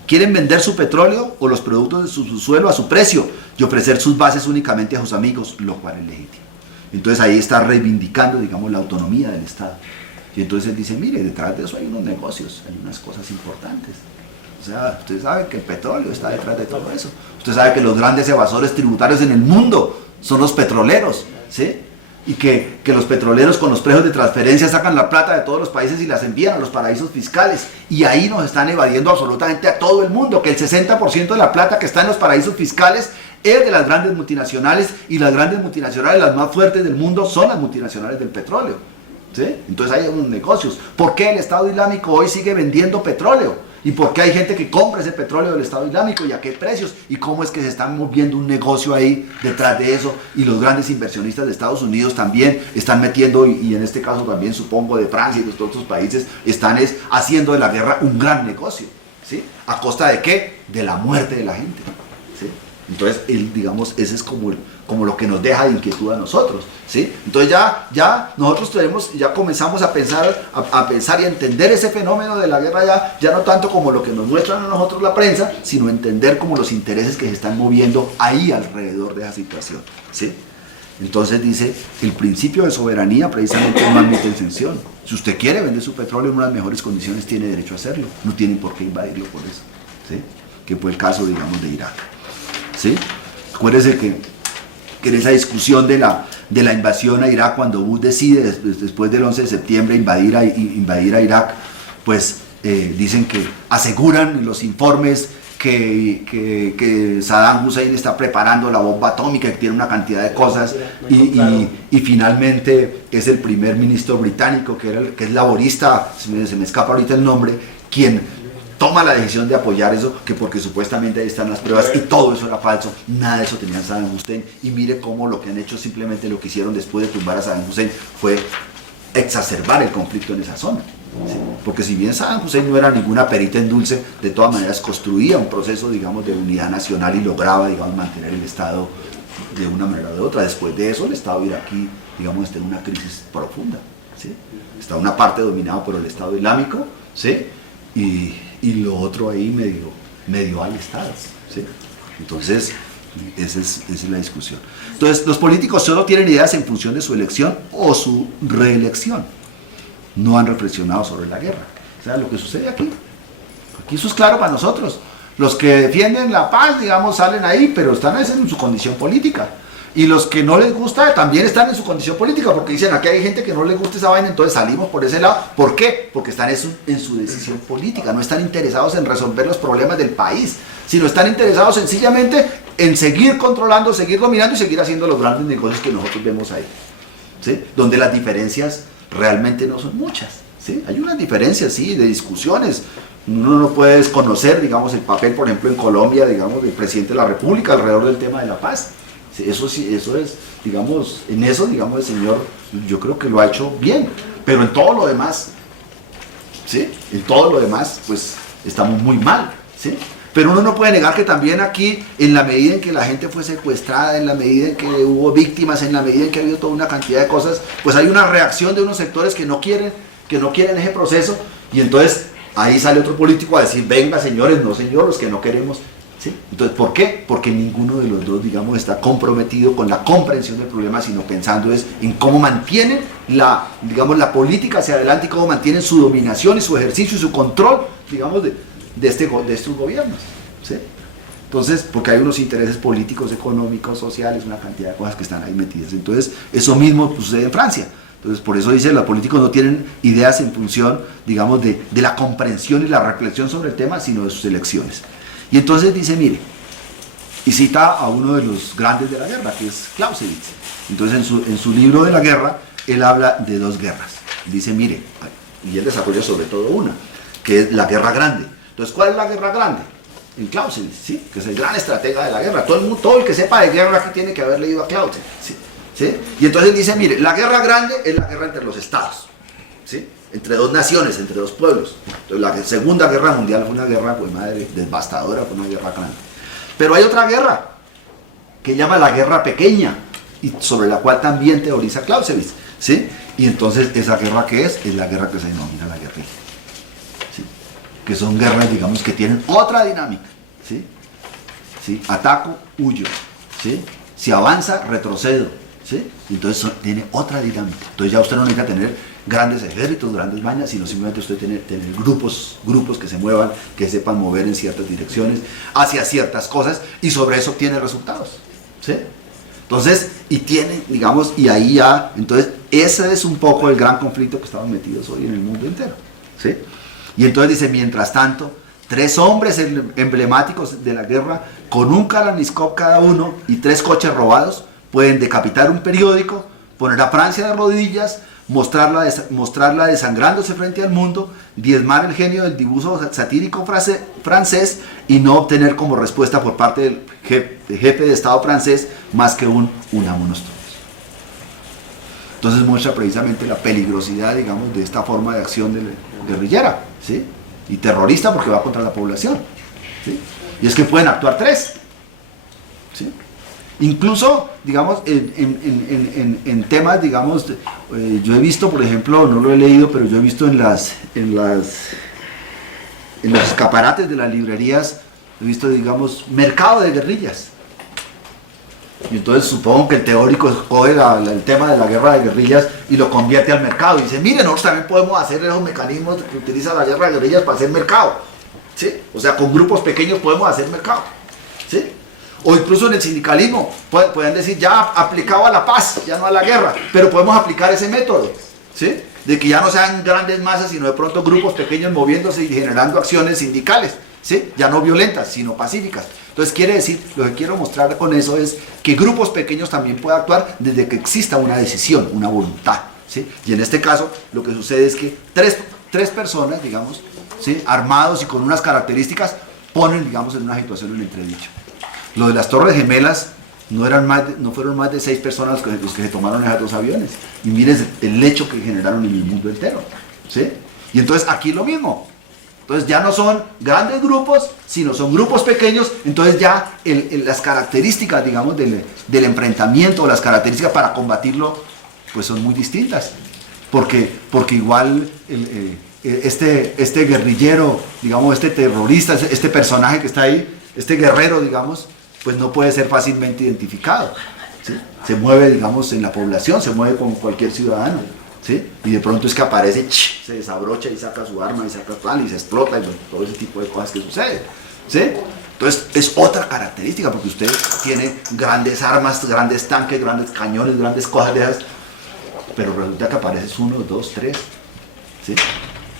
Quieren vender su petróleo o los productos de su subsuelo a su precio y ofrecer sus bases únicamente a sus amigos, lo cual es legítimo. Entonces ahí está reivindicando, digamos, la autonomía del Estado. Y entonces él dice, mire, detrás de eso hay unos negocios, hay unas cosas importantes. O sea, usted sabe que el petróleo está detrás de todo eso. Usted sabe que los grandes evasores tributarios en el mundo son los petroleros, ¿sí? Y que los petroleros con los precios de transferencia sacan la plata de todos los países y las envían a los paraísos fiscales. Y ahí nos están evadiendo absolutamente a todo el mundo, que el 60% de la plata que está en los paraísos fiscales es de las grandes multinacionales, y las grandes multinacionales, las más fuertes del mundo, son las multinacionales del petróleo, ¿sí? Entonces hay unos negocios. ¿Por qué el Estado Islámico hoy sigue vendiendo petróleo? ¿Y por qué hay gente que compra ese petróleo del Estado Islámico y a qué precios? ¿Y cómo es que se están moviendo un negocio ahí detrás de eso? Y los grandes inversionistas de Estados Unidos también están metiendo, y en este caso también supongo de Francia y de todos otros países, están haciendo de la guerra un gran negocio, ¿sí? ¿A costa de qué? De la muerte de la gente, ¿sí? Entonces, digamos, ese es como lo que nos deja de inquietud a nosotros, ¿sí? Entonces ya nosotros ya comenzamos a pensar y a entender ese fenómeno de la guerra ya no tanto como lo que nos muestran a nosotros la prensa, sino entender como los intereses que se están moviendo ahí alrededor de esa situación, ¿sí? Entonces dice, el principio de soberanía precisamente no admite exención. Si usted quiere vender su petróleo en unas mejores condiciones, tiene derecho a hacerlo, no tienen por qué invadirlo por eso, ¿sí? Que fue el caso, digamos, de Irak, ¿sí? Acuérdense que en esa discusión de la invasión a Irak, cuando Bush decide después del 11 de septiembre invadir a Irak, pues dicen que aseguran los informes que Saddam Hussein está preparando la bomba atómica, que tiene una cantidad de cosas, y finalmente es el primer ministro británico, que es laborista, se me escapa ahorita el nombre, quien toma la decisión de apoyar eso, que porque supuestamente ahí están las pruebas, y todo eso era falso, nada de eso tenía Saddam Hussein. Y mire cómo lo que han hecho, simplemente lo que hicieron después de tumbar a Saddam Hussein fue exacerbar el conflicto en esa zona, ¿sí? Porque si bien Saddam Hussein no era ninguna perita en dulce, de todas maneras construía un proceso, digamos, de unidad nacional y lograba, digamos, mantener el Estado de una manera o de otra. Después de eso, el Estado iraquí, digamos, está en una crisis profunda, ¿sí? Está una parte dominada por el Estado Islámico, ¿sí? Y lo otro ahí medio hay estados, ¿sí? Entonces, esa es la discusión. Entonces, los políticos solo tienen ideas en función de su elección o su reelección. No han reflexionado sobre la guerra. O sea, lo que sucede aquí. Aquí eso es claro para nosotros. Los que defienden la paz, digamos, salen ahí, pero están en su condición política. Y los que no les gusta también están en su condición política, porque dicen, aquí hay gente que no les gusta esa vaina, entonces salimos por ese lado. ¿Por qué? Porque están en su decisión política, no están interesados en resolver los problemas del país, sino están interesados sencillamente en seguir controlando, seguir dominando y seguir haciendo los grandes negocios que nosotros vemos ahí, ¿sí? Donde las diferencias realmente no son muchas, ¿sí? Hay unas diferencias, sí, de discusiones. Uno no puede desconocer, digamos, el papel, por ejemplo, en Colombia, digamos, del presidente de la República alrededor del tema de la paz. Eso sí, eso es, digamos, en eso, digamos, el señor, yo creo que lo ha hecho bien, pero en todo lo demás, ¿sí? En todo lo demás, pues, estamos muy mal, ¿sí? Pero uno no puede negar que también aquí, en la medida en que la gente fue secuestrada, en la medida en que hubo víctimas, en la medida en que ha habido toda una cantidad de cosas, pues hay una reacción de unos sectores que no quieren ese proceso, y entonces ahí sale otro político a decir, venga señores, no señor, los que no queremos, ¿sí? Entonces, ¿por qué? Porque ninguno de los dos, digamos, está comprometido con la comprensión del problema, sino pensando es en cómo mantienen digamos, la política hacia adelante y cómo mantienen su dominación y su ejercicio y su control, digamos, de estos gobiernos, ¿sí? Entonces, porque hay unos intereses políticos, económicos, sociales, una cantidad de cosas que están ahí metidas. Entonces, eso mismo sucede en Francia. Entonces, por eso dice, los políticos no tienen ideas en función, digamos, de la comprensión y la reflexión sobre el tema, sino de sus elecciones. Y entonces dice, mire, y cita a uno de los grandes de la guerra, que es Clausewitz. Entonces, en su libro de la guerra, él habla de dos guerras. Dice, mire, y él desarrolla sobre todo una, que es la guerra grande. Entonces, ¿cuál es la guerra grande? En Clausewitz, ¿sí? Que es el gran estratega de la guerra. Todo el que sepa de guerra aquí tiene que haber leído a Clausewitz, ¿sí? ¿Sí? Y entonces dice, mire, la guerra grande es la guerra entre los estados, ¿sí? Entre dos naciones, entre dos pueblos. Entonces, la Segunda Guerra Mundial fue una guerra, pues madre, devastadora, fue una guerra grande. Pero hay otra guerra, que llama la guerra pequeña, y sobre la cual también teoriza Clausewitz, ¿sí? Y entonces, ¿esa guerra qué es? Es la guerra que se denomina la guerrilla, ¿sí? Que son guerras, digamos, que tienen otra dinámica, ¿sí? ¿Sí? Ataco, huyo, ¿sí? Si avanza, retrocedo, ¿sí? Entonces tiene otra dinámica. Entonces ya usted no necesita tener grandes ejércitos, grandes mañas, sino simplemente usted tener grupos que se muevan, que sepan mover en ciertas direcciones, hacia ciertas cosas, y sobre eso obtiene resultados, ¿sí? Entonces, y tiene, digamos, y ahí ya, entonces ese es un poco el gran conflicto que estamos metidos hoy en el mundo entero, ¿sí? Y entonces dice, mientras tanto, 3 hombres emblemáticos de la guerra, con un Kalashnikov cada uno y 3 coches robados, pueden decapitar un periódico, poner a Francia de rodillas, mostrarla desangrándose frente al mundo, diezmar el genio del dibujo satírico francés y no obtener como respuesta por parte del jefe de Estado francés más que unámonos todos. Entonces muestra precisamente la peligrosidad, digamos, de esta forma de acción guerrillera, ¿sí? Y terrorista porque va contra la población, ¿sí? Y es que pueden actuar 3, ¿sí? Incluso, digamos, en temas, digamos, yo he visto, por ejemplo, no lo he leído, pero yo he visto en los escaparates de las librerías, he visto, digamos, mercado de guerrillas. Y entonces supongo que el teórico coge el tema de la guerra de guerrillas y lo convierte al mercado. Y dice, miren, nosotros también podemos hacer esos mecanismos que utiliza la guerra de guerrillas para hacer mercado, ¿sí? O sea, con grupos pequeños podemos hacer mercado, ¿sí? O incluso en el sindicalismo, pueden decir, ya aplicado a la paz, ya no a la guerra, pero podemos aplicar ese método, ¿sí? De que ya no sean grandes masas, sino de pronto grupos pequeños moviéndose y generando acciones sindicales, ¿sí? Ya no violentas, sino pacíficas. Entonces quiere decir, lo que quiero mostrar con eso es que grupos pequeños también pueden actuar desde que exista una decisión, una voluntad, ¿sí? Y en este caso, lo que sucede es que tres personas, digamos, ¿sí? Armados y con unas características, ponen, digamos, en una situación en entredicho. Lo de las Torres Gemelas no fueron más de 6 personas los que se tomaron esos 2 aviones. Y miren el hecho que generaron en el mundo entero, ¿sí? Y entonces aquí lo mismo. Entonces ya no son grandes grupos, sino son grupos pequeños. Entonces ya las características, digamos, del enfrentamiento, las características para combatirlo, pues son muy distintas. Porque igual este guerrillero, digamos, este terrorista, este personaje que está ahí, este guerrero, digamos, pues no puede ser fácilmente identificado, ¿sí? Se mueve, digamos, en la población, se mueve como cualquier ciudadano, ¿sí? Y de pronto es que aparece, se desabrocha y saca su arma y saca tal y se explota y todo ese tipo de cosas que sucede, ¿sí? Entonces es otra característica porque usted tiene grandes armas, grandes tanques, grandes cañones, grandes cosas de esas, pero resulta que apareces 1, 2, 3, ¿sí?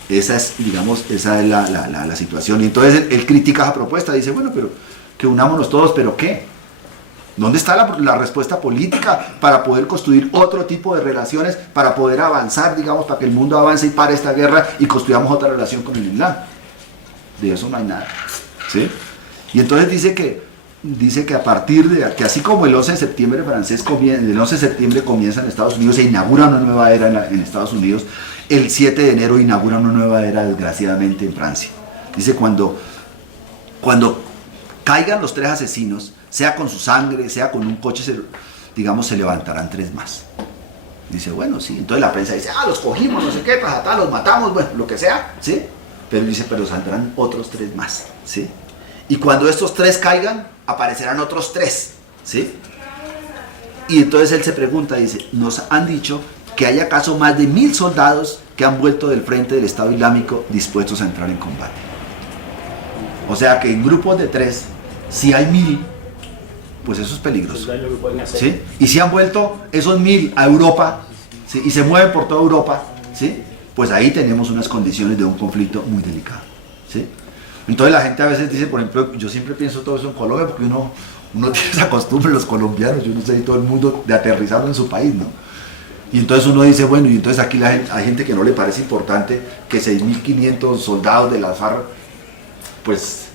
Esa es, digamos, esa es la situación. Y entonces él critica esa propuesta, dice, bueno, pero que unámonos todos, ¿pero qué? ¿Dónde está la respuesta política para poder construir otro tipo de relaciones, para poder avanzar, digamos, para que el mundo avance y pare esta guerra y construyamos otra relación con el Islam? De eso no hay nada, ¿sí? Y entonces dice que a partir de que así como el 11 de septiembre francés el 11 de septiembre comienza en Estados Unidos, se inaugura una nueva era en Estados Unidos, el 7 de enero inaugura una nueva era desgraciadamente en Francia. Dice cuando caigan los 3 asesinos, sea con su sangre, sea con un coche, se levantarán 3 más. Dice, bueno, sí. Entonces la prensa dice, los cogimos, no sé qué, los matamos, bueno, lo que sea, ¿sí? Pero dice, pero saldrán otros 3 más, ¿sí? Y cuando estos 3 caigan, aparecerán otros 3, ¿sí? Y entonces él se pregunta, dice, nos han dicho que hay acaso más de 1000 soldados que han vuelto del frente del Estado Islámico dispuestos a entrar en combate. O sea que en grupos de 3, si hay 1000, pues eso es peligroso, ¿sí? Y si han vuelto esos 1000 a Europa, ¿sí? Y se mueven por toda Europa, ¿sí? Pues ahí tenemos unas condiciones de un conflicto muy delicado, ¿sí? Entonces la gente a veces dice, por ejemplo, yo siempre pienso todo eso en Colombia porque uno tiene esa costumbre, los colombianos, yo no sé, todo el mundo, de aterrizarlo en su país, ¿no? Y entonces uno dice, bueno, y entonces aquí hay gente que no le parece importante que 6.500 soldados de las FARC, pues,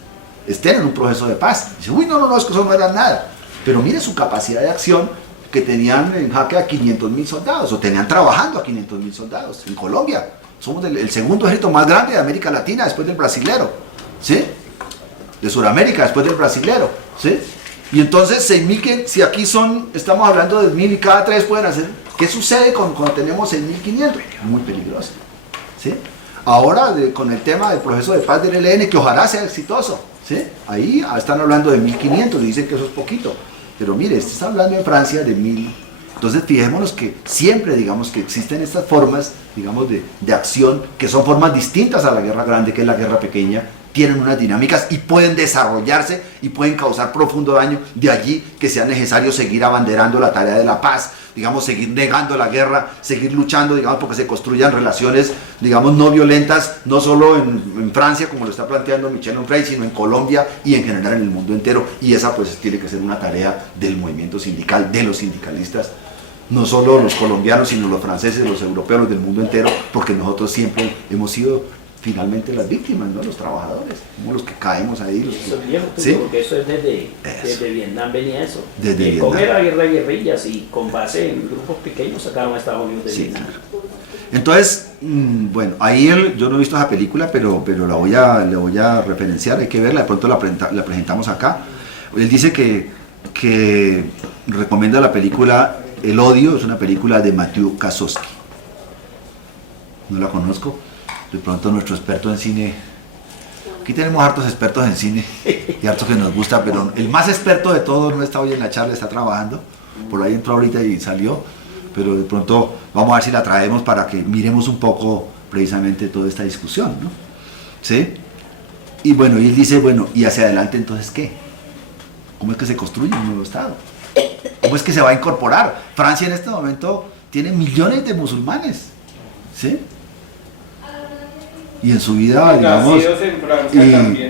estén en un proceso de paz. Dice, uy, no, es que eso no era nada. Pero mire su capacidad de acción, que tenían en jaque a 500.000 soldados, o tenían trabajando a 500.000 soldados. En Colombia somos el segundo ejército más grande de América Latina después del brasilero, ¿sí? De Sudamérica después del brasilero, ¿sí? Y entonces 6.000, si aquí estamos hablando de 1.000 y cada 3 pueden hacer, ¿qué sucede cuando tenemos 6.500? Muy peligroso, ¿sí? Ahora con el tema del proceso de paz del ELN, que ojalá sea exitoso, ¿sí? Ahí están hablando de 1.500 y dicen que eso es poquito, pero mire, este está hablando en Francia de 1.000. Entonces fijémonos que siempre, digamos, que existen estas formas, digamos, de acción, que son formas distintas a la guerra grande, que es la guerra pequeña, tienen unas dinámicas y pueden desarrollarse y pueden causar profundo daño. De allí que sea necesario seguir abanderando la tarea de la paz, digamos, seguir negando la guerra, seguir luchando, digamos, porque se construyan relaciones, digamos, no violentas, no solo en Francia, como lo está planteando Michel Onfray, sino en Colombia y en general en el mundo entero. Y esa pues tiene que ser una tarea del movimiento sindical, de los sindicalistas, no solo los colombianos, sino los franceses, los europeos, los del mundo entero, porque nosotros siempre hemos sido finalmente las víctimas, ¿no? Los trabajadores, somos los que caemos ahí. ¿Sí? Porque eso es desde Vietnam venía eso. Desde Vietnam. Con era guerra de guerrillas y con base en grupos pequeños sacaron a Estados Unidos de Vietnam. Claro. Entonces, bueno, ahí yo no he visto esa película, pero le voy a referenciar, hay que verla, de pronto la presentamos acá. Él dice que recomienda la película El Odio, es una película de Mathieu Kassovsky. No la conozco. De pronto nuestro experto en cine, aquí tenemos hartos expertos en cine y hartos que nos gusta, pero el más experto de todos no está hoy en la charla, está trabajando, por ahí entró ahorita y salió, pero de pronto vamos a ver si la traemos para que miremos un poco precisamente toda esta discusión, ¿no? ¿Sí? Y bueno, y él dice, bueno, ¿y hacia adelante entonces qué? ¿Cómo es que se construye un nuevo Estado? ¿Cómo es que se va a incorporar? Francia en este momento tiene millones de musulmanes, ¿sí? Y en su vida, digamos,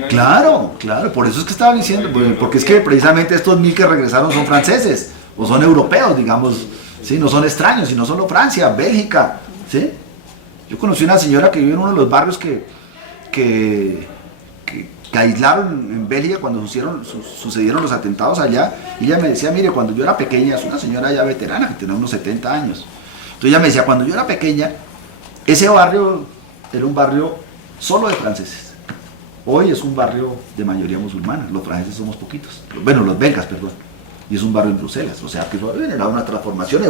claro, por eso es que estaba diciendo, porque es que precisamente estos 1000 que regresaron son franceses, o son europeos, digamos, ¿sí? No son extraños, sino solo Francia, Bélgica, ¿sí? Yo conocí una señora que vive en uno de los barrios que aislaron en Bélgica cuando sucedieron los atentados allá, y ella me decía, mire, cuando yo era pequeña, es una señora ya veterana, que tenía unos 70 años, entonces ella me decía, cuando yo era pequeña, ese barrio era un barrio solo de franceses. Hoy es un barrio de mayoría musulmana, los franceses somos poquitos, bueno, los belgas, perdón, y es un barrio en Bruselas, o sea que eso ha generado una transformación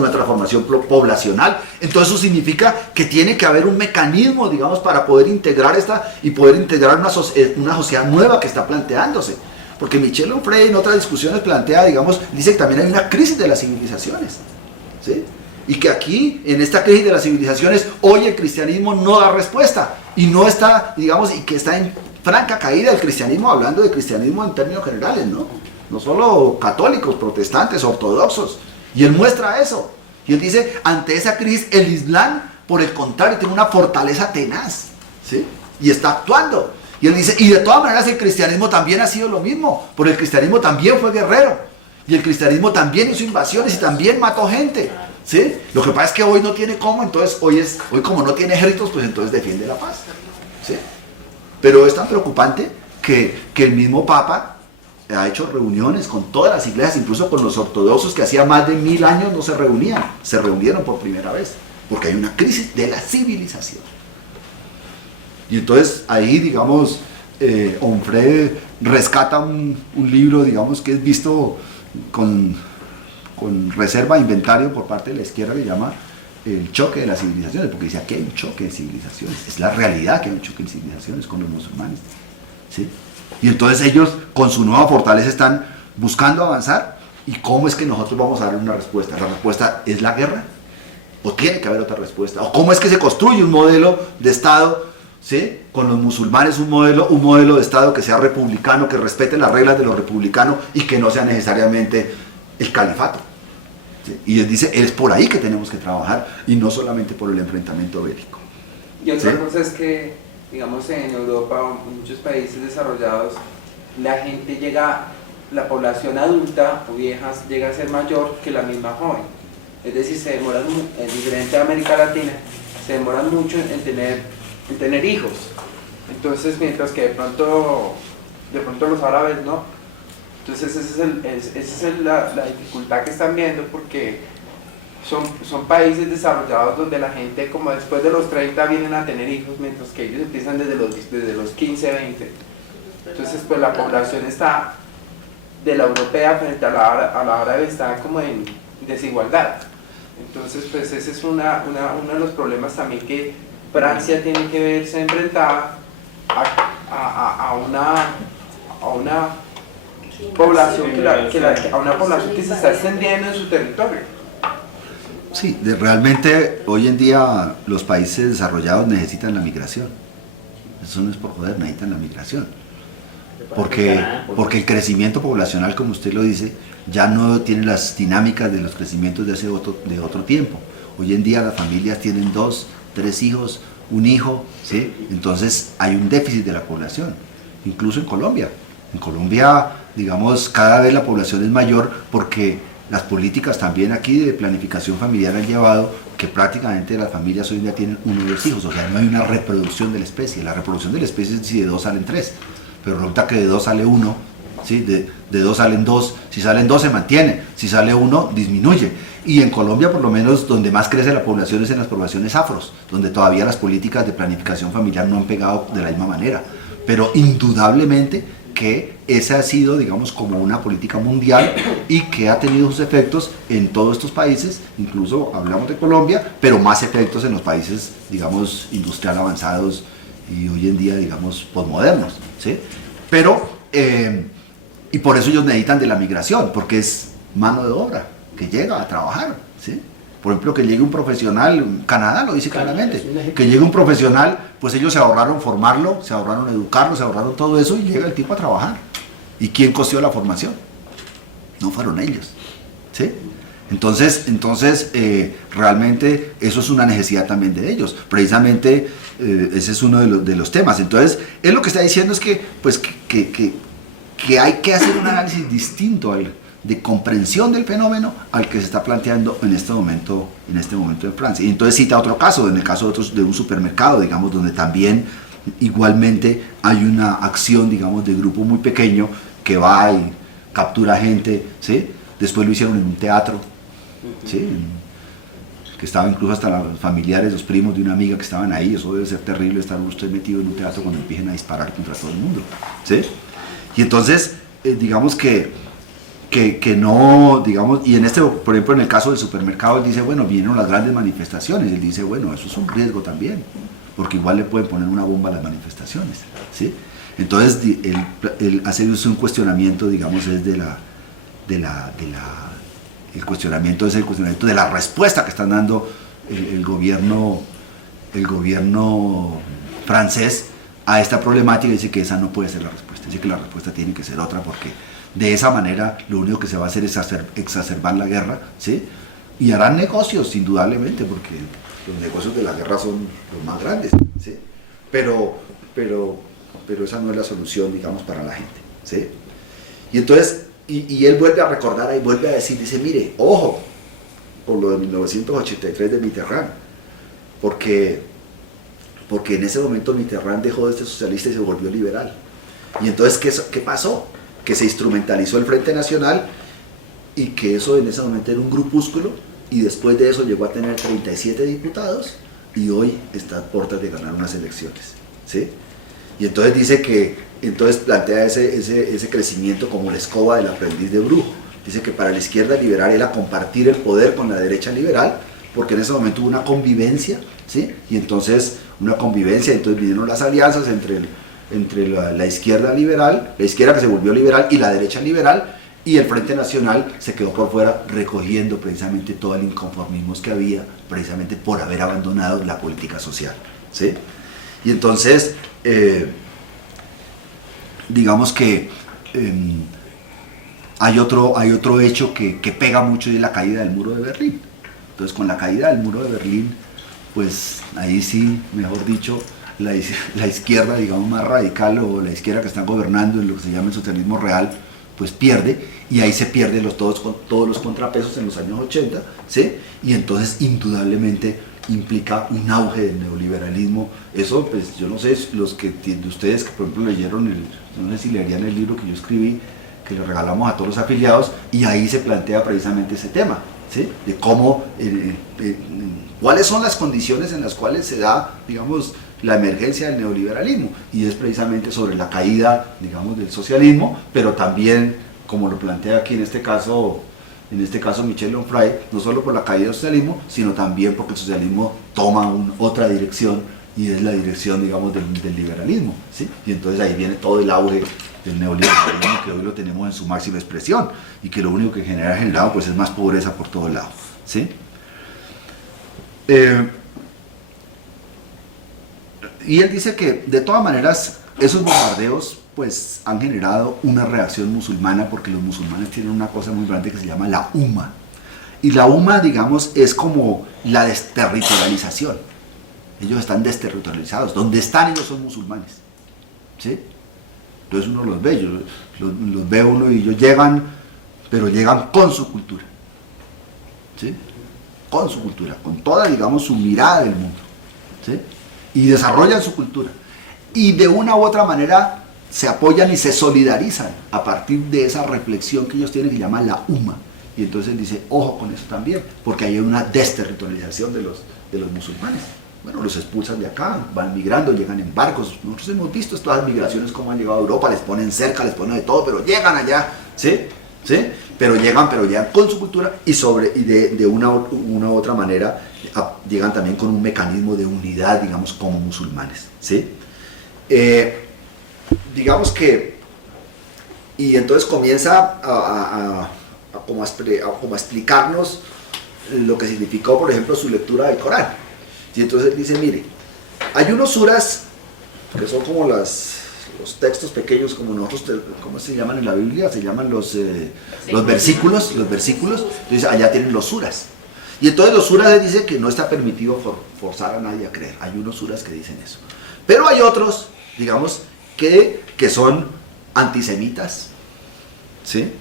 poblacional. Entonces eso significa que tiene que haber un mecanismo, digamos, para poder integrar una sociedad nueva que está planteándose, porque Michel Onfray en otras discusiones plantea, digamos, dice que también hay una crisis de las civilizaciones, ¿sí? Y que aquí, en esta crisis de las civilizaciones, hoy el cristianismo no da respuesta. Y no está, digamos, y que está en franca caída el cristianismo, hablando de cristianismo en términos generales, ¿no? No solo católicos, protestantes, ortodoxos. Y él muestra eso. Y él dice, ante esa crisis, el Islam, por el contrario, tiene una fortaleza tenaz, ¿sí? Y está actuando. Y él dice, y de todas maneras el cristianismo también ha sido lo mismo, porque el cristianismo también fue guerrero. Y el cristianismo también hizo invasiones y también mató gente, ¿sí? Lo que pasa es que hoy no tiene cómo, entonces hoy como no tiene ejércitos, pues entonces defiende la paz, ¿sí? Pero es tan preocupante que el mismo Papa ha hecho reuniones con todas las iglesias, incluso con los ortodoxos que hacía más de 1000 años no se reunían, se reunieron por primera vez, porque hay una crisis de la civilización. Y entonces ahí, digamos, Onfray rescata un libro, digamos, que es visto con reserva de inventario por parte de la izquierda, que llama El choque de las civilizaciones, porque dice, aquí hay un choque de civilizaciones, es la realidad que hay un choque de civilizaciones con los musulmanes, ¿sí? Y entonces ellos, con su nueva fortaleza, están buscando avanzar. ¿Y cómo es que nosotros vamos a darle una respuesta? ¿La respuesta es la guerra? ¿O tiene que haber otra respuesta? ¿O cómo es que se construye un modelo de Estado, ¿sí? Con los musulmanes, un modelo de Estado que sea republicano, que respete las reglas de los republicanos y que no sea necesariamente el califato, ¿sí? Y él dice, es por ahí que tenemos que trabajar y no solamente por el enfrentamiento bélico. Y otra ¿sí? cosa es que, digamos, en Europa o en muchos países desarrollados, la gente llega, la población adulta o vieja llega a ser mayor que la misma joven. Es decir, se demoran, diferente a América Latina, se demoran mucho en tener hijos. Entonces, mientras que de pronto los árabes no. Entonces esa es la dificultad que están viendo, porque son países desarrollados donde la gente como después de los 30 vienen a tener hijos, mientras que ellos empiezan desde los 15, 20. Entonces pues la población está de la europea frente a la árabe está como en desigualdad. Entonces pues ese es uno de los problemas también que Francia tiene que verse enfrentada a una población a una población que se está extendiendo en su territorio. Sí, realmente hoy en día los países desarrollados necesitan la migración. Eso no es por joder, necesitan la migración. Porque el crecimiento poblacional, como usted lo dice, ya no tiene las dinámicas de los crecimientos de otro tiempo. Hoy en día las familias tienen 2, 3 hijos, un hijo, ¿sí? Entonces hay un déficit de la población, incluso en Colombia. En Colombia, digamos, cada vez la población es mayor porque las políticas también aquí de planificación familiar han llevado que prácticamente las familias hoy en día tienen 1 o 2 hijos, o sea, no hay una reproducción de la especie. La reproducción de la especie es si de 2 salen 3, pero resulta que de 2 sale 1, ¿sí? de 2 salen 2, si salen 2 se mantiene, si sale 1 disminuye. Y en Colombia, por lo menos, donde más crece la población es en las poblaciones afros, donde todavía las políticas de planificación familiar no han pegado de la misma manera. Pero indudablemente que esa ha sido, digamos, como una política mundial y que ha tenido sus efectos en todos estos países, incluso hablamos de Colombia, pero más efectos en los países, digamos, industrial avanzados y hoy en día, digamos, posmodernos, ¿sí? Pero, y por eso ellos necesitan de la migración, porque es mano de obra que llega a trabajar, ¿sí? Por ejemplo, que llegue un profesional, Canadá lo dice claramente, que llegue un profesional, pues ellos se ahorraron formarlo, se ahorraron educarlo, se ahorraron todo eso y llega el tipo a trabajar. ¿Y quién costeó la formación? No fueron ellos, ¿sí? Entonces realmente eso es una necesidad también de ellos. Precisamente ese es uno de los temas. Entonces, él lo que está diciendo es que, pues, que hay que hacer un análisis distinto de comprensión del fenómeno al que se está planteando en este momento en Francia. Y entonces cita otro caso, en el caso de un supermercado, digamos, donde también igualmente hay una acción, digamos, de grupo muy pequeño que va y captura gente, ¿sí? Después lo hicieron en un teatro, ¿sí? Que estaba incluso hasta los familiares, los primos de una amiga que estaban ahí. Eso debe ser terrible, estar usted metido en un teatro cuando empiecen a disparar contra todo el mundo, ¿sí? Y entonces, digamos que no, digamos, y por ejemplo, en el caso del supermercado, él dice, bueno, vinieron las grandes manifestaciones, él dice, bueno, eso es un riesgo también, porque igual le pueden poner una bomba a las manifestaciones, ¿sí? Entonces, él hace un cuestionamiento, digamos, es de el cuestionamiento es el cuestionamiento de la respuesta que están dando el gobierno francés a esta problemática. Dice que esa no puede ser la respuesta, dice que la respuesta tiene que ser otra, porque de esa manera lo único que se va a hacer es exacerbar la guerra, ¿sí? Y harán negocios, indudablemente, porque los negocios de la guerra son los más grandes, ¿sí? Pero esa no es la solución, digamos, para la gente, ¿sí? Y entonces, y él vuelve a recordar y vuelve a decir, dice, mire, ojo, por lo de 1983 de Mitterrand, porque en ese momento Mitterrand dejó de ser socialista y se volvió liberal. Y entonces, ¿qué pasó? Que se instrumentalizó el Frente Nacional, y que eso en ese momento era un grupúsculo, y después de eso llegó a tener 37 diputados, y hoy está a puertas de ganar unas elecciones, ¿sí? Y entonces dice que, entonces plantea ese crecimiento como la escoba del aprendiz de brujo. Dice que para la izquierda liberal era compartir el poder con la derecha liberal, porque en ese momento hubo una convivencia, ¿sí? Y entonces entonces vinieron las alianzas entre la izquierda liberal, la izquierda que se volvió liberal, y la derecha liberal, y el Frente Nacional se quedó por fuera, recogiendo precisamente todo el inconformismo que había, precisamente por haber abandonado la política social, ¿sí? Y entonces, digamos que hay otro hecho que pega mucho, y es la caída del muro de Berlín. Entonces, con la caída del muro de Berlín, pues ahí sí, mejor dicho, la izquierda, digamos, más radical, o la izquierda que está gobernando en lo que se llama el socialismo real, pues pierde, y ahí se pierden todos los contrapesos en los años 80, ¿sí? Y entonces, indudablemente, implica un auge del neoliberalismo. Eso, pues, yo no sé, de ustedes que, por ejemplo, leyeron no sé si leerían el libro que yo escribí, que le regalamos a todos los afiliados, y ahí se plantea precisamente ese tema, ¿sí? De cómo, cuáles son las condiciones en las cuales se da, digamos, la emergencia del neoliberalismo, y es precisamente sobre la caída, digamos, del socialismo, pero también, como lo plantea aquí en este caso Michel Onfray, no solo por la caída del socialismo, sino también porque el socialismo toma otra dirección, y es la dirección, digamos, del liberalismo, ¿sí? Y entonces ahí viene todo el auge del neoliberalismo, que hoy lo tenemos en su máxima expresión, y que lo único que genera generado, pues, es más pobreza por todos lados, ¿sí? Y él dice que, de todas maneras, esos bombardeos, pues, han generado una reacción musulmana, porque los musulmanes tienen una cosa muy grande que se llama la UMA. Y la UMA, digamos, es como la desterritorialización. Ellos están desterritorializados. Donde están, ellos son musulmanes, ¿sí? Entonces uno los ve, los ve uno, y ellos llegan, pero llegan con su cultura, ¿sí? Con su cultura, con toda, digamos, su mirada del mundo, ¿sí? Y desarrollan su cultura, y de una u otra manera se apoyan y se solidarizan a partir de esa reflexión que ellos tienen, que llaman la UMA. Y entonces él dice, ojo con eso también, porque hay una desterritorialización de los musulmanes. Bueno, los expulsan de acá, van migrando, llegan en barcos. Nosotros hemos visto todas las migraciones, cómo han llegado a Europa, les ponen cerca, les ponen de todo, pero llegan allá, ¿sí? ¿Sí? Pero llegan con su cultura, y de una u otra manera llegan también con un mecanismo de unidad, digamos, como musulmanes, ¿sí? Digamos que, y entonces comienza a explicarnos lo que significó, por ejemplo, su lectura del Corán. Y entonces él dice, mire, hay unos suras que son como los textos pequeños, como nosotros, ¿cómo se llaman en la Biblia? Se llaman los versículos. Entonces allá tienen los suras. Y entonces los suras les dice que no está permitido forzar a nadie a creer. Hay unos suras que dicen eso. Pero hay otros, digamos, que son antisemitas, ¿sí?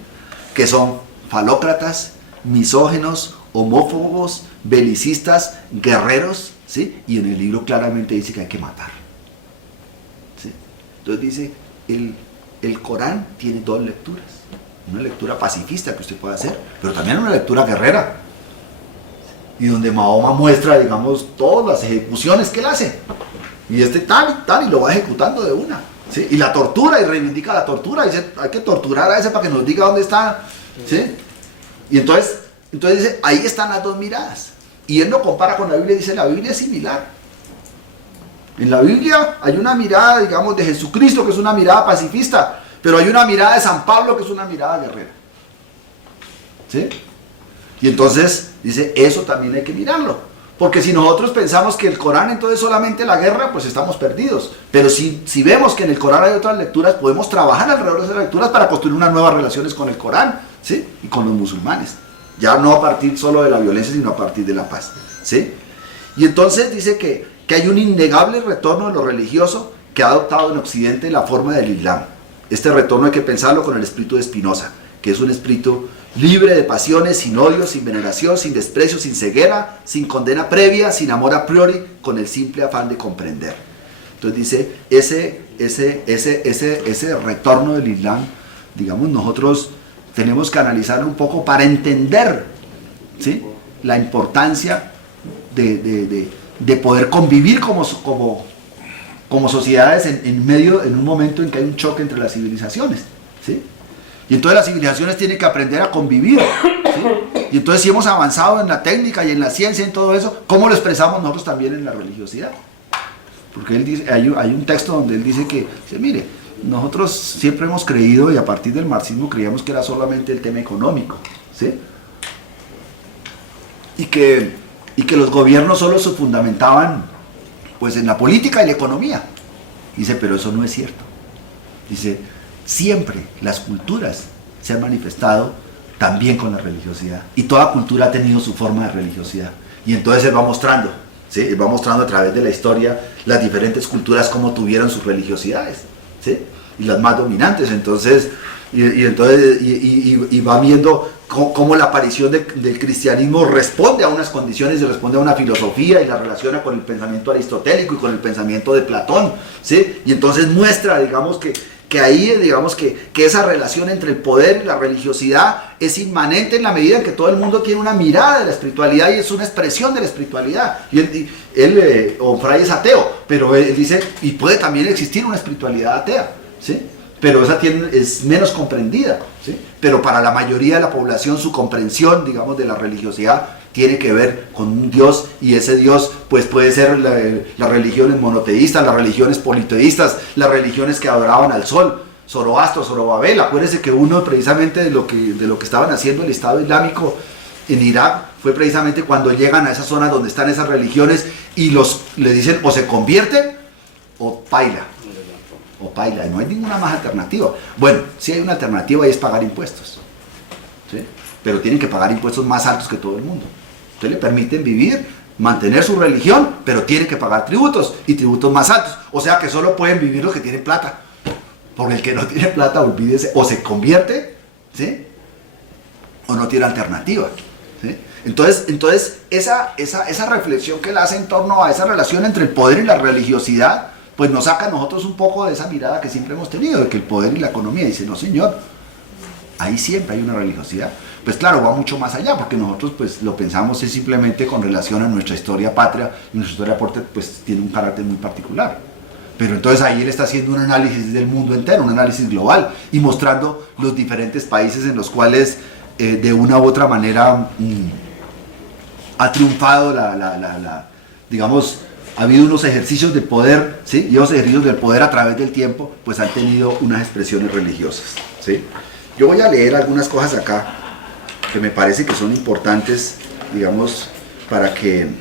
Que son falócratas, misógenos, homófobos, belicistas, guerreros, ¿sí? Y en el libro claramente dice que hay que matar, ¿sí? Entonces dice, el Corán tiene dos lecturas. Una lectura pacifista que usted puede hacer, pero también una lectura guerrera. Y donde Mahoma muestra, digamos, todas las ejecuciones que él hace. Y y lo va ejecutando de una, ¿sí? Y la tortura, y reivindica la tortura, y dice, hay que torturar a ese para que nos diga dónde está, ¿sí? Y entonces dice, ahí están las dos miradas. Y él lo compara con la Biblia y dice, la Biblia es similar. En la Biblia hay una mirada, digamos, de Jesucristo, que es una mirada pacifista, pero hay una mirada de San Pablo, que es una mirada guerrera, ¿sí? Y entonces dice, eso también hay que mirarlo. Porque si nosotros pensamos que el Corán entonces solamente la guerra, pues estamos perdidos. Pero si vemos que en el Corán hay otras lecturas, podemos trabajar alrededor de esas lecturas para construir unas nuevas relaciones con el Corán, ¿sí? Y con los musulmanes. Ya no a partir solo de la violencia, sino a partir de la paz, ¿sí? Y entonces dice que hay un innegable retorno de lo religioso que ha adoptado en Occidente la forma del Islam. Este retorno hay que pensarlo con el espíritu de Spinoza, que es un espíritu libre de pasiones, sin odio, sin veneración, sin desprecio, sin ceguera, sin condena previa, sin amor a priori, con el simple afán de comprender. Entonces dice, ese retorno del Islam, digamos, nosotros tenemos que analizarlo un poco para entender, ¿sí?, la importancia de poder convivir como sociedades en un momento en que hay un choque entre las civilizaciones, ¿sí? Y entonces las civilizaciones tienen que aprender a convivir, ¿sí? Y entonces si hemos avanzado en la técnica y en la ciencia y en todo eso, ¿cómo lo expresamos nosotros también en la religiosidad? Porque él dice, hay un texto donde él dice que, mire, nosotros siempre hemos creído, y a partir del marxismo creíamos que era solamente el tema económico, ¿sí? Y que los gobiernos solo se fundamentaban pues en la política y la economía. Dice, pero eso no es cierto. Dice, siempre las culturas se han manifestado también con la religiosidad, y toda cultura ha tenido su forma de religiosidad, y entonces él va mostrando, ¿sí?, él va mostrando a través de la historia las diferentes culturas cómo tuvieron sus religiosidades, ¿sí?, y las más dominantes. Entonces y va viendo cómo la aparición del cristianismo responde a unas condiciones y responde a una filosofía y la relaciona con el pensamiento aristotélico y con el pensamiento de Platón, ¿sí? Y entonces muestra, digamos, que ahí, digamos, que esa relación entre el poder y la religiosidad es inmanente en la medida en que todo el mundo tiene una mirada de la espiritualidad y es una expresión de la espiritualidad. Y él Onfray es ateo, pero él dice, y puede también existir una espiritualidad atea, ¿sí?, pero esa es menos comprendida, ¿sí? Pero para la mayoría de la población su comprensión, digamos, de la religiosidad tiene que ver con un Dios, y ese Dios pues puede ser las religiones monoteístas, las religiones politeístas, las religiones que adoraban al sol, Zoroastro, Zorobabel. Acuérdense que uno precisamente de lo que estaban haciendo el Estado Islámico en Irak fue precisamente cuando llegan a esa zona donde están esas religiones y le dicen o se convierten o paila, y no hay ninguna más alternativa. Bueno, sí hay una alternativa y es pagar impuestos, ¿sí?, pero tienen que pagar impuestos más altos que todo el mundo. Entonces le permiten vivir, mantener su religión, pero tienen que pagar tributos, y tributos más altos. O sea que solo pueden vivir los que tienen plata, porque el que no tiene plata, olvídese, o se convierte, ¿sí?, o no tiene alternativa, ¿sí? Entonces esa reflexión que él hace en torno a esa relación entre el poder y la religiosidad, pues nos saca a nosotros un poco de esa mirada que siempre hemos tenido, de que el poder y la economía. Dice, no señor, ahí siempre hay una religiosidad. Pues claro, va mucho más allá, porque nosotros pues lo pensamos es simplemente con relación a nuestra historia patria, y nuestra historia patria pues tiene un carácter muy particular. Pero entonces ahí él está haciendo un análisis del mundo entero, un análisis global, y mostrando los diferentes países en los cuales de una u otra manera ha triunfado digamos, ha habido unos ejercicios de poder, ¿sí?, y esos ejercicios del poder a través del tiempo pues han tenido unas expresiones religiosas, ¿sí? Yo voy a leer algunas cosas acá que me parece que son importantes, digamos, para que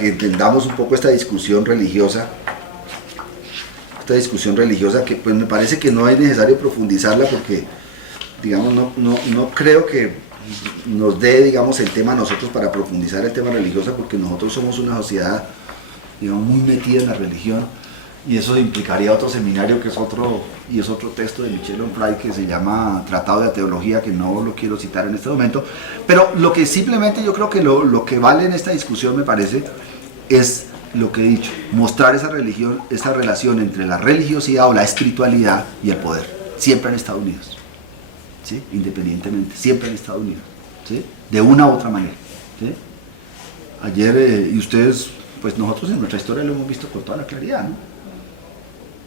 entendamos un poco esta discusión religiosa que pues me parece que no es necesario profundizarla, porque digamos no creo que nos dé, digamos, el tema a nosotros para profundizar el tema religioso, porque nosotros somos una sociedad, digamos, muy metida en la religión, y eso implicaría otro seminario que es otro texto de Michel Onfray que se llama Tratado de Teología, que no lo quiero citar en este momento. Pero lo que simplemente yo creo que lo que vale en esta discusión, me parece, es lo que he dicho, mostrar esa relación entre la religiosidad o la espiritualidad y el poder. Siempre han estado unidos, ¿sí?, independientemente, siempre han estado unidos, ¿sí?, de una u otra manera, ¿sí? Ayer, y ustedes, pues nosotros en nuestra historia lo hemos visto con toda la claridad, ¿no?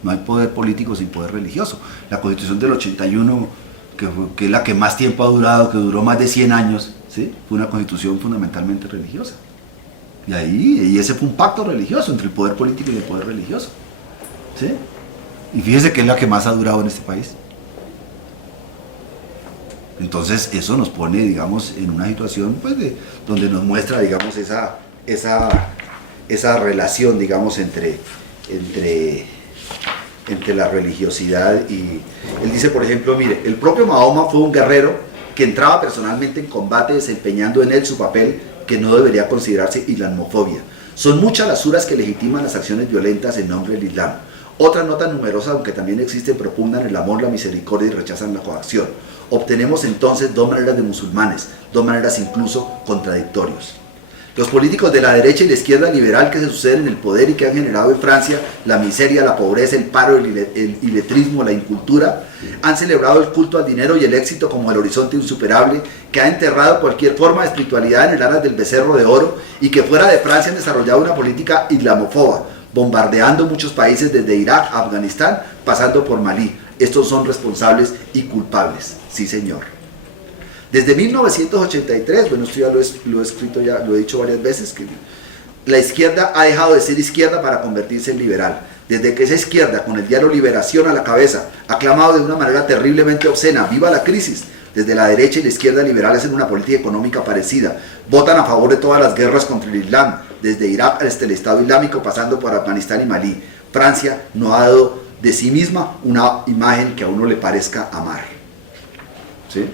No hay poder político sin poder religioso. La Constitución del 81, que es la que más tiempo ha durado, que duró más de 100 años, ¿sí?, fue una constitución fundamentalmente religiosa. Y ese fue un pacto religioso entre el poder político y el poder religioso, ¿sí? Y fíjese que es la que más ha durado en este país. Entonces eso nos pone, digamos, en una situación pues, donde nos muestra, digamos, esa relación, digamos, entre la religiosidad y... Él dice, por ejemplo, mire, el propio Mahoma fue un guerrero que entraba personalmente en combate desempeñando en él su papel que no debería considerarse islamofobia. Son muchas las suras que legitiman las acciones violentas en nombre del Islam. Otras no tan numerosas, aunque también existen, propugnan el amor, la misericordia y rechazan la coacción. Obtenemos entonces dos maneras de musulmanes, dos maneras incluso contradictorias. Los políticos de la derecha y la izquierda liberal que se suceden en el poder y que han generado en Francia la miseria, la pobreza, el paro, el iletrismo, la incultura, han celebrado el culto al dinero y el éxito como el horizonte insuperable que ha enterrado cualquier forma de espiritualidad en el aras del becerro de oro y que fuera de Francia han desarrollado una política islamofoba, bombardeando muchos países desde Irak a Afganistán, pasando por Malí. Estos son responsables y culpables, sí señor. Desde 1983, bueno, esto ya lo he escrito, ya lo he dicho varias veces, que la izquierda ha dejado de ser izquierda para convertirse en liberal. Desde que esa izquierda, con el diario Liberación a la cabeza, ha clamado de una manera terriblemente obscena, ¡viva la crisis!, desde la derecha y la izquierda liberal hacen una política económica parecida. Votan a favor de todas las guerras contra el Islam, desde Irak hasta el Estado Islámico, pasando por Afganistán y Malí. Francia no ha dado de sí misma una imagen que a uno le parezca amar. ¿Sí?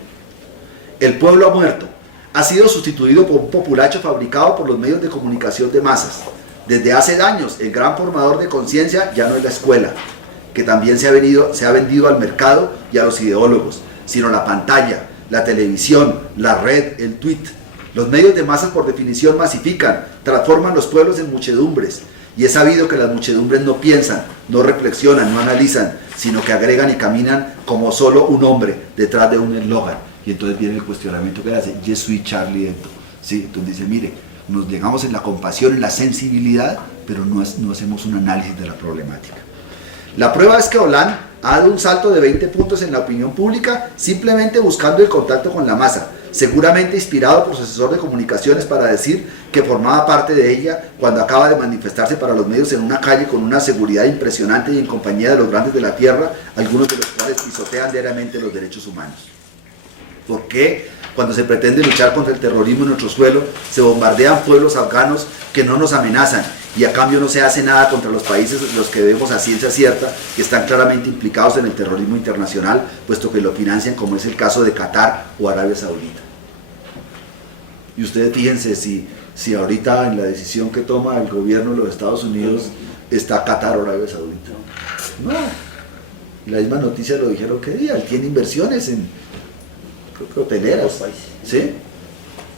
El pueblo ha muerto. Ha sido sustituido por un populacho fabricado por los medios de comunicación de masas. Desde hace años, el gran formador de conciencia ya no es la escuela, que también se ha vendido al mercado y a los ideólogos, sino la pantalla, la televisión, la red, el tweet. Los medios de masas por definición masifican, transforman los pueblos en muchedumbres, y es sabido que las muchedumbres no piensan, no reflexionan, no analizan, sino que agregan y caminan como solo un hombre detrás de un eslogan. Y entonces viene el cuestionamiento que hace, Je suis Charlie Hebdo. ¿Sí? Entonces dice, mire, nos llegamos en la compasión, en la sensibilidad, pero no hacemos un análisis de la problemática. La prueba es que Hollande ha dado un salto de 20 puntos en la opinión pública simplemente buscando el contacto con la masa, seguramente inspirado por su asesor de comunicaciones para decir que formaba parte de ella cuando acaba de manifestarse para los medios en una calle con una seguridad impresionante y en compañía de los grandes de la tierra, algunos de los cuales pisotean diariamente los derechos humanos. ¿Por qué? Cuando se pretende luchar contra el terrorismo en nuestro suelo, se bombardean pueblos afganos que no nos amenazan y a cambio no se hace nada contra los países los que vemos a ciencia cierta que están claramente implicados en el terrorismo internacional, puesto que lo financian, como es el caso de Qatar o Arabia Saudita. Y ustedes fíjense si ahorita en la decisión que toma el gobierno de los Estados Unidos está Qatar o Arabia Saudita. No. Y la misma noticia lo dijeron que día, él tiene inversiones en hoteleras, ¿sí?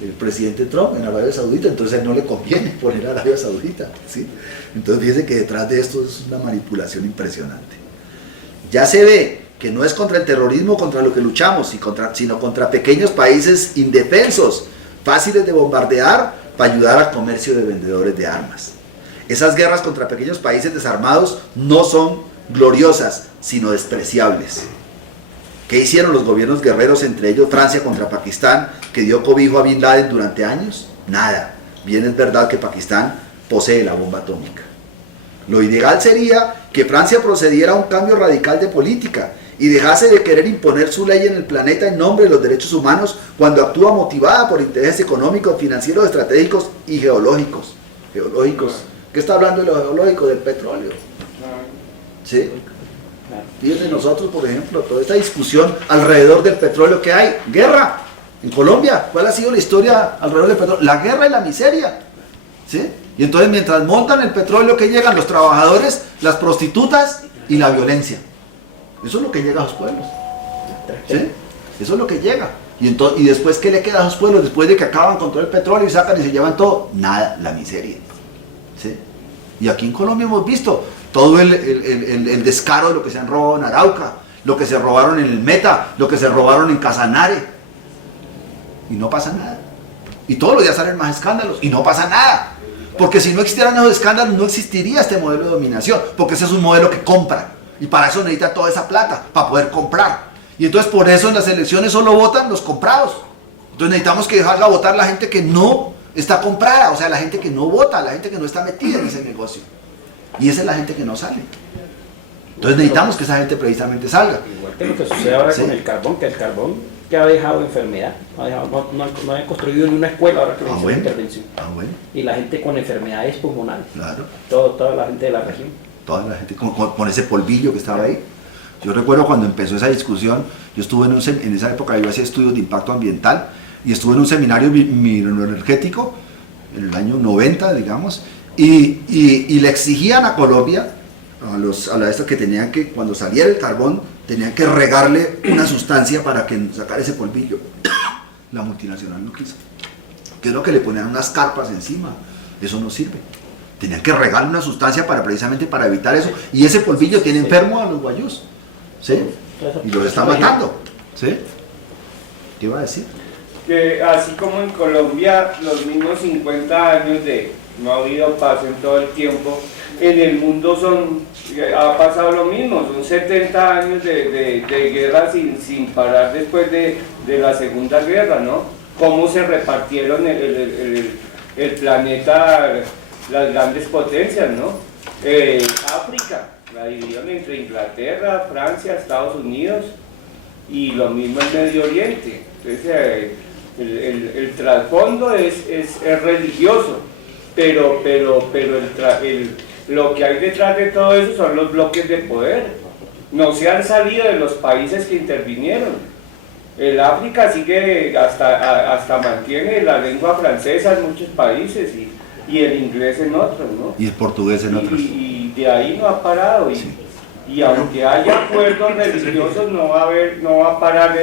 El presidente Trump en Arabia Saudita, entonces a él no le conviene poner a Arabia Saudita, ¿sí? Entonces fíjense que detrás de esto es una manipulación impresionante. Ya se ve que no es contra el terrorismo contra lo que luchamos, sino contra pequeños países indefensos, fáciles de bombardear para ayudar al comercio de vendedores de armas. Esas guerras contra pequeños países desarmados no son gloriosas, sino despreciables. ¿Qué hicieron los gobiernos guerreros, entre ellos Francia contra Pakistán, que dio cobijo a Bin Laden durante años? Nada. Bien es verdad que Pakistán posee la bomba atómica. Lo ideal sería que Francia procediera a un cambio radical de política y dejase de querer imponer su ley en el planeta en nombre de los derechos humanos cuando actúa motivada por intereses económicos, financieros, estratégicos y geológicos. ¿Geológicos? ¿Qué está hablando de lo geológico? Del petróleo. ¿Sí? Fíjense nosotros, por ejemplo, toda esta discusión alrededor del petróleo que hay, guerra en Colombia. ¿Cuál ha sido la historia alrededor del petróleo? La guerra y la miseria, ¿sí? Y entonces mientras montan el petróleo, que llegan los trabajadores, las prostitutas y la violencia. Eso es lo que llega a los pueblos, ¿sí? Eso es lo que llega. Y después, ¿qué le queda a los pueblos? Después de que acaban con todo el petróleo y sacan y se llevan todo, nada, la miseria, ¿sí? Y aquí en Colombia hemos visto todo el descaro de lo que se han robado en Arauca, lo que se robaron en el Meta, lo que se robaron en Casanare. Y no pasa nada. Y todos los días salen más escándalos y no pasa nada. Porque si no existieran esos escándalos no existiría este modelo de dominación, porque ese es un modelo que compra. Y para eso necesita toda esa plata, para poder comprar. Y entonces por eso en las elecciones solo votan los comprados. Entonces necesitamos que dejarla votar la gente que no está comprada, o sea, la gente que no vota, la gente que no está metida en ese negocio. Y esa es la gente que no sale. Entonces necesitamos que esa gente precisamente salga. Igual que lo que sucede ahora ¿sí? con el carbón, que el carbón que ha dejado enfermedad, no ha construido ni una escuela ahora que le hizo la intervención. Bueno. Y la gente con enfermedades pulmonares, Claro. Toda la gente de la región. Toda la gente con ese polvillo que estaba ahí. Yo recuerdo cuando empezó esa discusión, yo estuve en esa época, yo hacía estudios de impacto ambiental y estuve en un seminario mineroenergético en el año 90, digamos, y le exigían a Colombia, a la esta que tenían que, cuando saliera el carbón, tenían que regarle una sustancia para que sacara ese polvillo. La multinacional no quiso. Que es lo que le ponían unas carpas encima. Eso no sirve. Tenían que regarle una sustancia precisamente para evitar eso. Y ese polvillo tiene enfermo a los guayús. ¿Sí? Y los está matando. ¿Sí? ¿Qué iba a decir? Que así como en Colombia los mismos 50 años de no ha habido paz en todo el tiempo, en el mundo ha pasado lo mismo, son 70 años de guerra sin parar después de la Segunda Guerra, ¿no? Cómo se repartieron el planeta, las grandes potencias, ¿no? África, la dividieron entre Inglaterra, Francia, Estados Unidos, y lo mismo en Medio Oriente. Entonces, el trasfondo es religioso, pero lo que hay detrás de todo eso son los bloques de poder. No se han salido de los países que intervinieron. El África sigue, hasta mantiene la lengua francesa en muchos países y el inglés en otros, ¿no? Y el portugués en otros. Y de ahí no ha parado. Y aunque haya acuerdos religiosos, no va a parar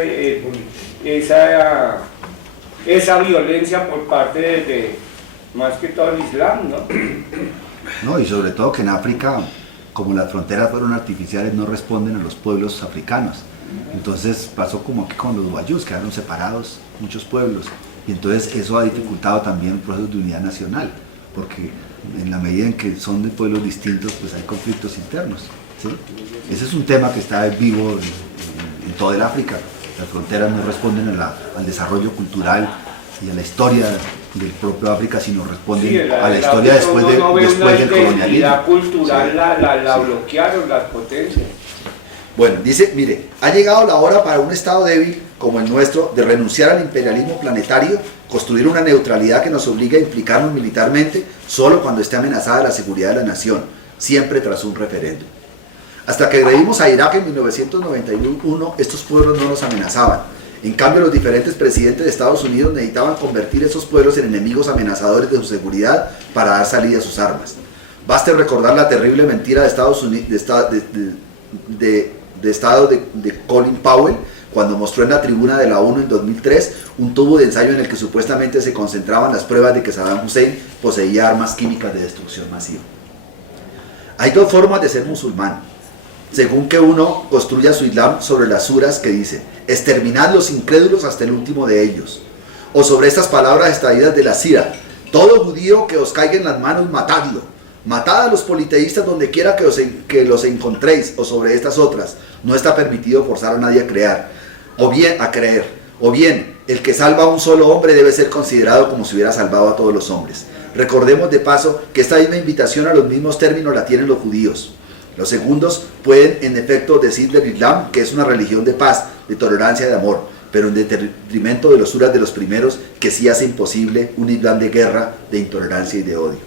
esa violencia por parte de más que todo el Islam, ¿no? No, y sobre todo que en África, como las fronteras fueron artificiales, no responden a los pueblos africanos. Entonces pasó como aquí con los guayús, quedaron separados muchos pueblos. Y entonces eso ha dificultado también el proceso de unidad nacional, porque en la medida en que son de pueblos distintos, pues hay conflictos internos. ¿Sí? Ese es un tema que está vivo en toda el África. Las fronteras no responden al desarrollo cultural y a la historia del propio África, sino responden a la historia después del colonialismo. La cultural la bloquearon las potencias. Bueno, dice, mire, ha llegado la hora para un Estado débil como el nuestro de renunciar al imperialismo planetario, construir una neutralidad que nos obligue a implicarnos militarmente solo cuando esté amenazada la seguridad de la nación, siempre tras un referéndum. Hasta que agredimos a Irak en 1991, estos pueblos no nos amenazaban. En cambio, los diferentes presidentes de Estados Unidos necesitaban convertir esos pueblos en enemigos amenazadores de su seguridad para dar salida a sus armas. Baste recordar la terrible mentira de Estados Unidos, de Colin Powell, cuando mostró en la tribuna de la ONU en 2003 un tubo de ensayo en el que supuestamente se concentraban las pruebas de que Saddam Hussein poseía armas químicas de destrucción masiva. Hay dos formas de ser musulmán, según que uno construya su islam sobre las suras que dice: exterminad los incrédulos hasta el último de ellos, o sobre estas palabras extraídas de la Sira: todo judío que os caiga en las manos, matadlo, matad a los politeístas donde quiera que los encontréis, o sobre estas otras: no está permitido forzar a nadie a creer, o bien el que salva a un solo hombre debe ser considerado como si hubiera salvado a todos los hombres. Recordemos de paso que esta misma invitación a los mismos términos la tienen los judíos. Los segundos pueden en efecto decir del Islam que es una religión de paz, de tolerancia y de amor, pero en detrimento de los suras de los primeros, que sí hace imposible un Islam de guerra, de intolerancia y de odio.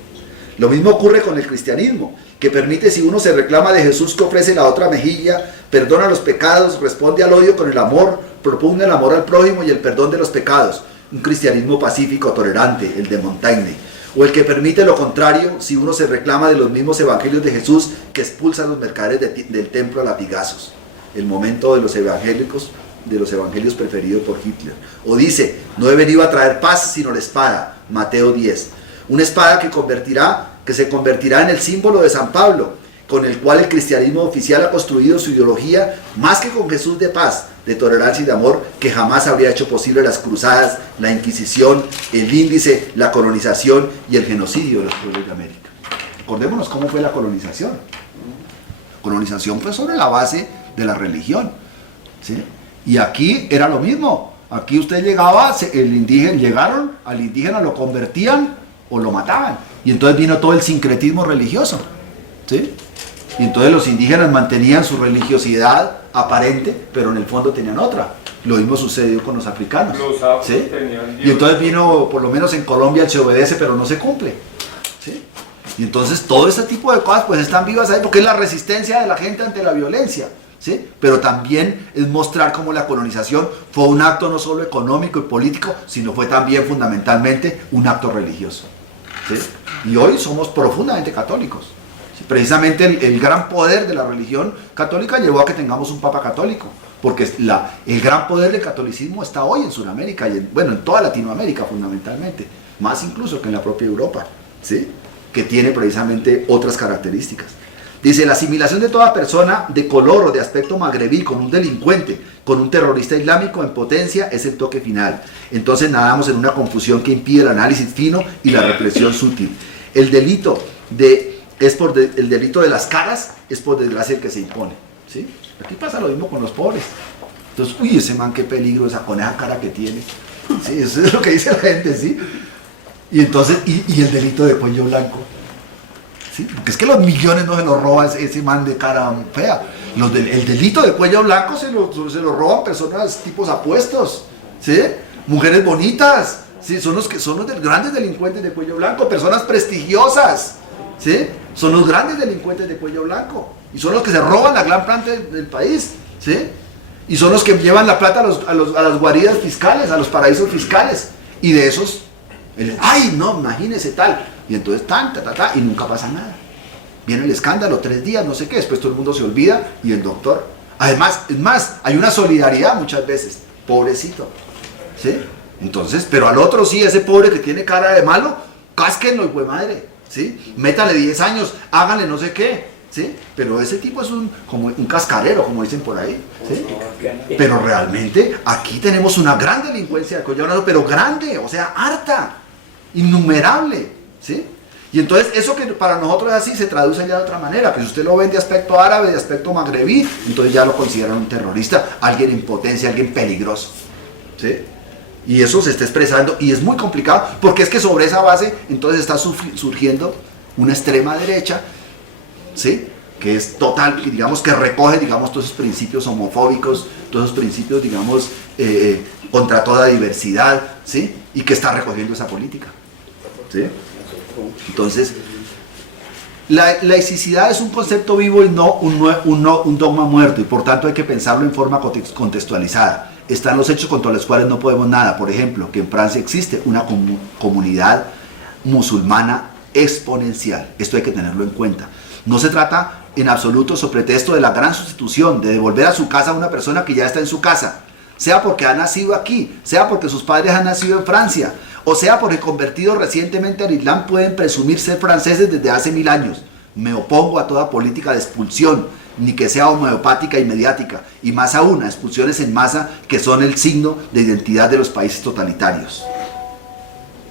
Lo mismo ocurre con el cristianismo, que permite, si uno se reclama de Jesús que ofrece la otra mejilla, perdona los pecados, responde al odio con el amor, propugna el amor al prójimo y el perdón de los pecados, un cristianismo pacífico, tolerante, el de Montaigne. O el que permite lo contrario, si uno se reclama de los mismos evangelios de Jesús que expulsan a los mercaderes del templo a latigazos, el momento de los evangelios preferidos por Hitler. O dice: no he venido a traer paz sino la espada, Mateo 10. Una espada que se convertirá en el símbolo de San Pablo, con el cual el cristianismo oficial ha construido su ideología, más que con Jesús de paz, de tolerancia y de amor, que jamás habría hecho posible las cruzadas, la Inquisición, el índice, la colonización y el genocidio de los pueblos de América. Acordémonos cómo fue la colonización. La colonización fue sobre la base de la religión, ¿sí? Y aquí era lo mismo. Aquí usted llegaba, llegaron al indígena, lo convertían o lo mataban. Y entonces vino todo el sincretismo religioso, ¿sí? Y entonces los indígenas mantenían su religiosidad aparente, pero en el fondo tenían otra. Lo mismo sucedió con los africanos. Los afros ¿sí? tenían Y entonces vino, por lo menos en Colombia, el se obedece pero no se cumple. ¿sí? Y entonces todo este tipo de cosas pues están vivas ahí porque es la resistencia de la gente ante la violencia. ¿sí? Pero también es mostrar cómo la colonización fue un acto no solo económico y político, sino fue también fundamentalmente un acto religioso. ¿sí? Y hoy somos profundamente católicos. ¿sí? Precisamente el gran poder de la religión católica llevó a que tengamos un papa católico, porque el gran poder del catolicismo está hoy en Sudamérica y en toda Latinoamérica fundamentalmente, más incluso que en la propia Europa, ¿sí? que tiene precisamente otras características. Dice, la asimilación de toda persona de color o de aspecto magrebí con un delincuente, con un terrorista islámico en potencia es el toque final. Entonces nadamos en una confusión que impide el análisis fino y la reflexión sutil. El delito de las caras es por desgracia el que se impone. ¿sí? Aquí pasa lo mismo con los pobres. Entonces, uy, ese man qué peligro con esa cara que tiene. ¿sí? Eso es lo que dice la gente, ¿sí? Y entonces, y el delito de cuello blanco. ¿sí? Porque es que los millones no se los roba ese man de cara fea. El delito de cuello blanco se lo roban personas tipos apuestos, ¿sí? Mujeres bonitas, ¿sí? son los grandes delincuentes de cuello blanco, personas prestigiosas, ¿sí? Son los grandes delincuentes de cuello blanco. Y son los que se roban la gran plata del país, ¿sí? Y son los que llevan la plata a las guaridas fiscales, a los paraísos fiscales. Y de esos, ¡ay, no, imagínese tal! Y entonces y nunca pasa nada. Viene el escándalo, 3 días, no sé qué, después todo el mundo se olvida y el doctor. Además, es más, hay una solidaridad muchas veces, pobrecito, ¿sí? Entonces, pero al otro sí, ese pobre que tiene cara de malo, cásquenlo, hijo de madre, ¿sí? Métale 10 años, háganle no sé qué, ¿sí? Pero ese tipo es como un cascarero, como dicen por ahí, ¿sí? Pero realmente aquí tenemos una gran delincuencia de cuello blanco, pero grande, o sea, harta, innumerable, ¿sí? Y entonces eso que para nosotros es así se traduce ya de otra manera, que si usted lo ven de aspecto árabe, de aspecto magrebí, entonces ya lo consideran un terrorista, alguien en potencia, alguien peligroso, ¿sí? Y eso se está expresando y es muy complicado porque es que sobre esa base entonces está surgiendo una extrema derecha, ¿sí? Que es total, digamos que recoge, digamos, todos esos principios homofóbicos, todos esos principios, digamos, contra toda diversidad, ¿sí? Y que está recogiendo esa política, ¿sí? Entonces, la laicidad es un concepto vivo y no un dogma muerto, y por tanto hay que pensarlo en forma contextualizada. Están los hechos contra los cuales no podemos nada. Por ejemplo, que en Francia existe una comunidad musulmana exponencial. Esto hay que tenerlo en cuenta. No se trata en absoluto sobre pretexto de la gran sustitución, de devolver a su casa a una persona que ya está en su casa, sea porque ha nacido aquí, sea porque sus padres han nacido en Francia, o sea porque convertidos recientemente al Islam pueden presumir ser franceses desde hace 1000 años. Me opongo a toda política de expulsión, ni que sea homeopática y mediática, y más aún a expulsiones en masa que son el signo de identidad de los países totalitarios.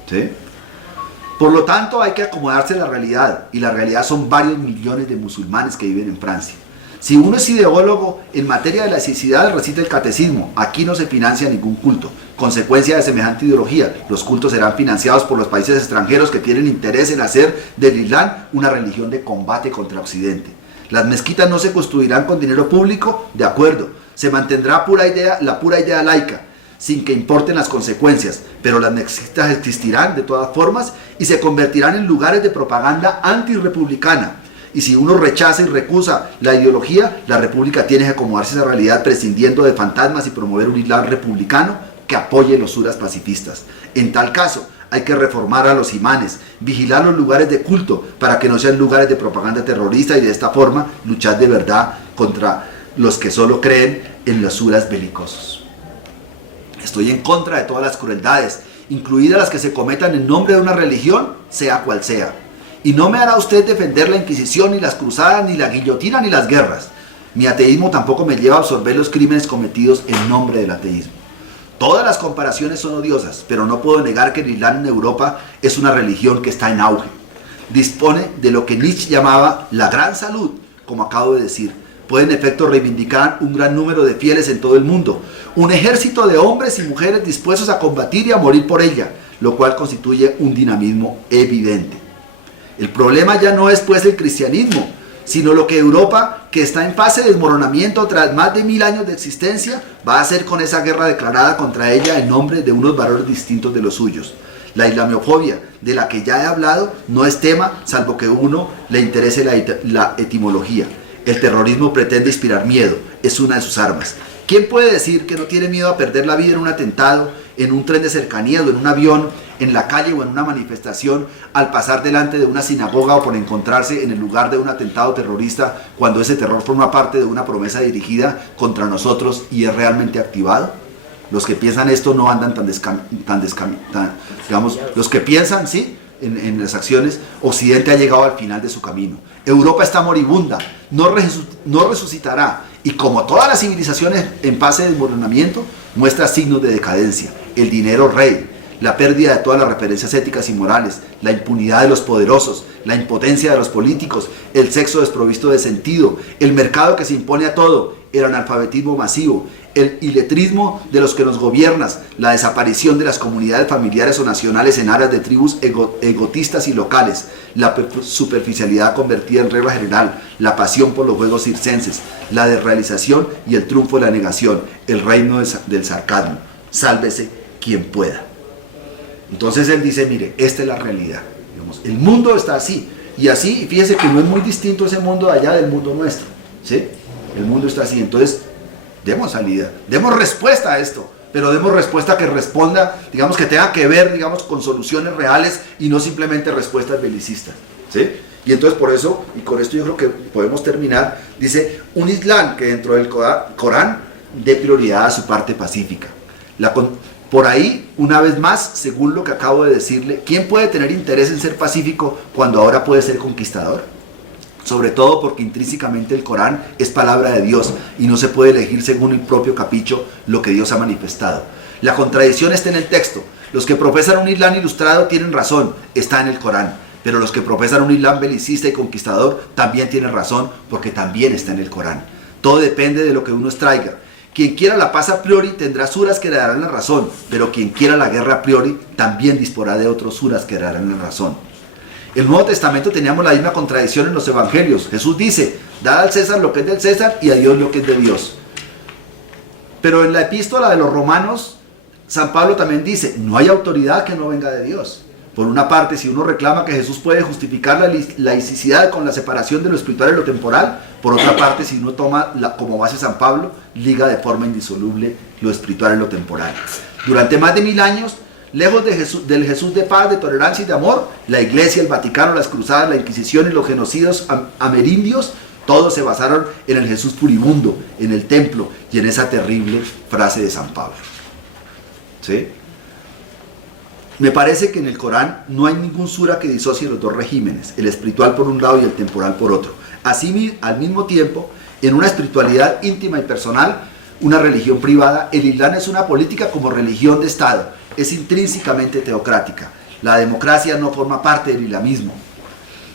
¿Sí? Por lo tanto, hay que acomodarse a la realidad, y la realidad son varios millones de musulmanes que viven en Francia. Si uno es ideólogo en materia de laicidad, recita el catecismo. Aquí no se financia ningún culto. Consecuencia de semejante ideología, los cultos serán financiados por los países extranjeros que tienen interés en hacer del Islam una religión de combate contra Occidente. Las mezquitas no se construirán con dinero público, de acuerdo. Se mantendrá la pura idea laica, sin que importen las consecuencias, pero las mezquitas existirán de todas formas y se convertirán en lugares de propaganda antirrepublicana. Y si uno rechaza y recusa la ideología, la república tiene que acomodarse a esa realidad prescindiendo de fantasmas y promover un Islam republicano que apoye los suras pacifistas. En tal caso, hay que reformar a los imanes, vigilar los lugares de culto para que no sean lugares de propaganda terrorista y de esta forma luchar de verdad contra los que solo creen en los suras belicosos. Estoy en contra de todas las crueldades, incluidas las que se cometan en nombre de una religión, sea cual sea. Y no me hará usted defender la Inquisición, ni las cruzadas, ni la guillotina, ni las guerras. Mi ateísmo tampoco me lleva a absorber los crímenes cometidos en nombre del ateísmo. Todas las comparaciones son odiosas, pero no puedo negar que el Islam en Europa es una religión que está en auge. Dispone de lo que Nietzsche llamaba la gran salud, como acabo de decir. Puede en efecto reivindicar un gran número de fieles en todo el mundo, un ejército de hombres y mujeres dispuestos a combatir y a morir por ella, lo cual constituye un dinamismo evidente. El problema ya no es pues el cristianismo, sino lo que Europa, que está en fase de desmoronamiento tras más de 1000 años de existencia, va a hacer con esa guerra declarada contra ella en nombre de unos valores distintos de los suyos. La islamofobia, de la que ya he hablado, no es tema, salvo que a uno le interese la etimología. El terrorismo pretende inspirar miedo, es una de sus armas. ¿Quién puede decir que no tiene miedo a perder la vida en un atentado, en un tren de cercanías o en un avión, en la calle o en una manifestación, al pasar delante de una sinagoga o por encontrarse en el lugar de un atentado terrorista, cuando ese terror forma parte de una promesa dirigida contra nosotros y es realmente activado? Los que piensan esto no andan digamos, los que piensan, sí, en las acciones, Occidente ha llegado al final de su camino. Europa está moribunda, no resucitará, y como todas las civilizaciones en fase de desmoronamiento, muestra signos de decadencia. El dinero rey, la pérdida de todas las referencias éticas y morales, la impunidad de los poderosos, la impotencia de los políticos, el sexo desprovisto de sentido, el mercado que se impone a todo, el analfabetismo masivo, el iletrismo de los que nos gobiernan, la desaparición de las comunidades familiares o nacionales en áreas de tribus egotistas y locales, la superficialidad convertida en regla general, la pasión por los juegos circenses, la desrealización y el triunfo de la negación, el reino del sarcasmo. Sálvese quien pueda. Entonces él dice, mire, esta es la realidad. Digamos, el mundo está así, y así, y fíjese que no es muy distinto ese mundo de allá del mundo nuestro, ¿sí? El mundo está así, entonces demos salida, demos respuesta a esto, pero demos respuesta que responda, digamos, que tenga que ver, digamos, con soluciones reales y no simplemente respuestas belicistas, ¿sí? Y entonces por eso, y con esto yo creo que podemos terminar, dice, un Islam que dentro del Corán dé prioridad a su parte pacífica. Por ahí, una vez más, según lo que acabo de decirle, ¿quién puede tener interés en ser pacífico cuando ahora puede ser conquistador? Sobre todo porque intrínsecamente el Corán es palabra de Dios y no se puede elegir según el propio capricho lo que Dios ha manifestado. La contradicción está en el texto. Los que profesan un Islam ilustrado tienen razón, está en el Corán. Pero los que profesan un Islam belicista y conquistador también tienen razón, porque también está en el Corán. Todo depende de lo que uno extraiga. Quien quiera la paz a priori tendrá suras que le darán la razón, pero quien quiera la guerra a priori también disporá de otros suras que le darán la razón. En el Nuevo Testamento teníamos la misma contradicción en los evangelios. Jesús dice, dad al César lo que es del César y a Dios lo que es de Dios. Pero en la epístola de los Romanos, San Pablo también dice, no hay autoridad que no venga de Dios. Por una parte, si uno reclama que Jesús puede justificar la laicidad con la separación de lo espiritual y lo temporal, por otra parte, si uno toma como base San Pablo, liga de forma indisoluble lo espiritual y lo temporal. Durante más de 1000 años, lejos del Jesús de paz, de tolerancia y de amor, la Iglesia, el Vaticano, las cruzadas, la Inquisición y los genocidios amerindios, todos se basaron en el Jesús furibundo, en el templo y en esa terrible frase de San Pablo. ¿Sí? Me parece que en el Corán no hay ningún sura que disocie los dos regímenes, el espiritual por un lado y el temporal por otro. Así, al mismo tiempo, en una espiritualidad íntima y personal, una religión privada, el Islam es una política como religión de Estado, es intrínsecamente teocrática. La democracia no forma parte del islamismo.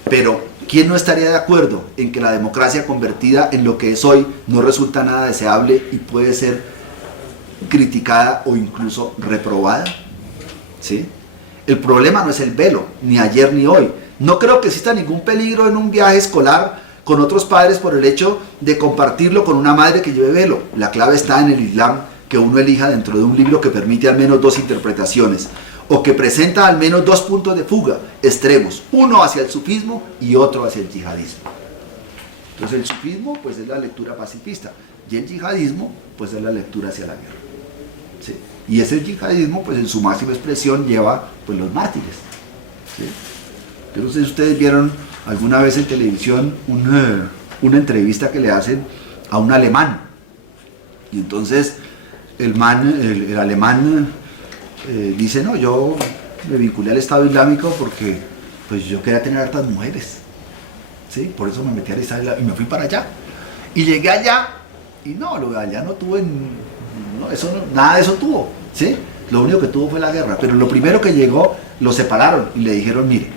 Pero, ¿quién no estaría de acuerdo en que la democracia convertida en lo que es hoy no resulta nada deseable y puede ser criticada o incluso reprobada? ¿Sí? El problema no es el velo, ni ayer ni hoy. No creo que exista ningún peligro en un viaje escolar con otros padres por el hecho de compartirlo con una madre que lleve velo. La clave está en el Islam que uno elija dentro de un libro que permite al menos dos interpretaciones, o que presenta al menos dos puntos de fuga extremos, uno hacia el sufismo y otro hacia el yihadismo. Entonces el sufismo pues es la lectura pacifista y el yihadismo pues es la lectura hacia la guerra. ¿Sí? Y ese yihadismo pues en su máxima expresión lleva pues los mártires. ¿Sí? Yo no sé si ustedes vieron alguna vez en televisión una entrevista que le hacen a un alemán, y entonces el alemán dice, no, yo me vinculé al Estado Islámico porque pues yo quería tener hartas mujeres, ¿sí? Por eso me metí al Estado Islámico y me fui para allá, y llegué allá y no, lo de allá no tuve nada de eso tuvo, ¿sí? Lo único que tuvo fue la guerra. Pero lo primero que llegó, lo separaron y le dijeron, mire,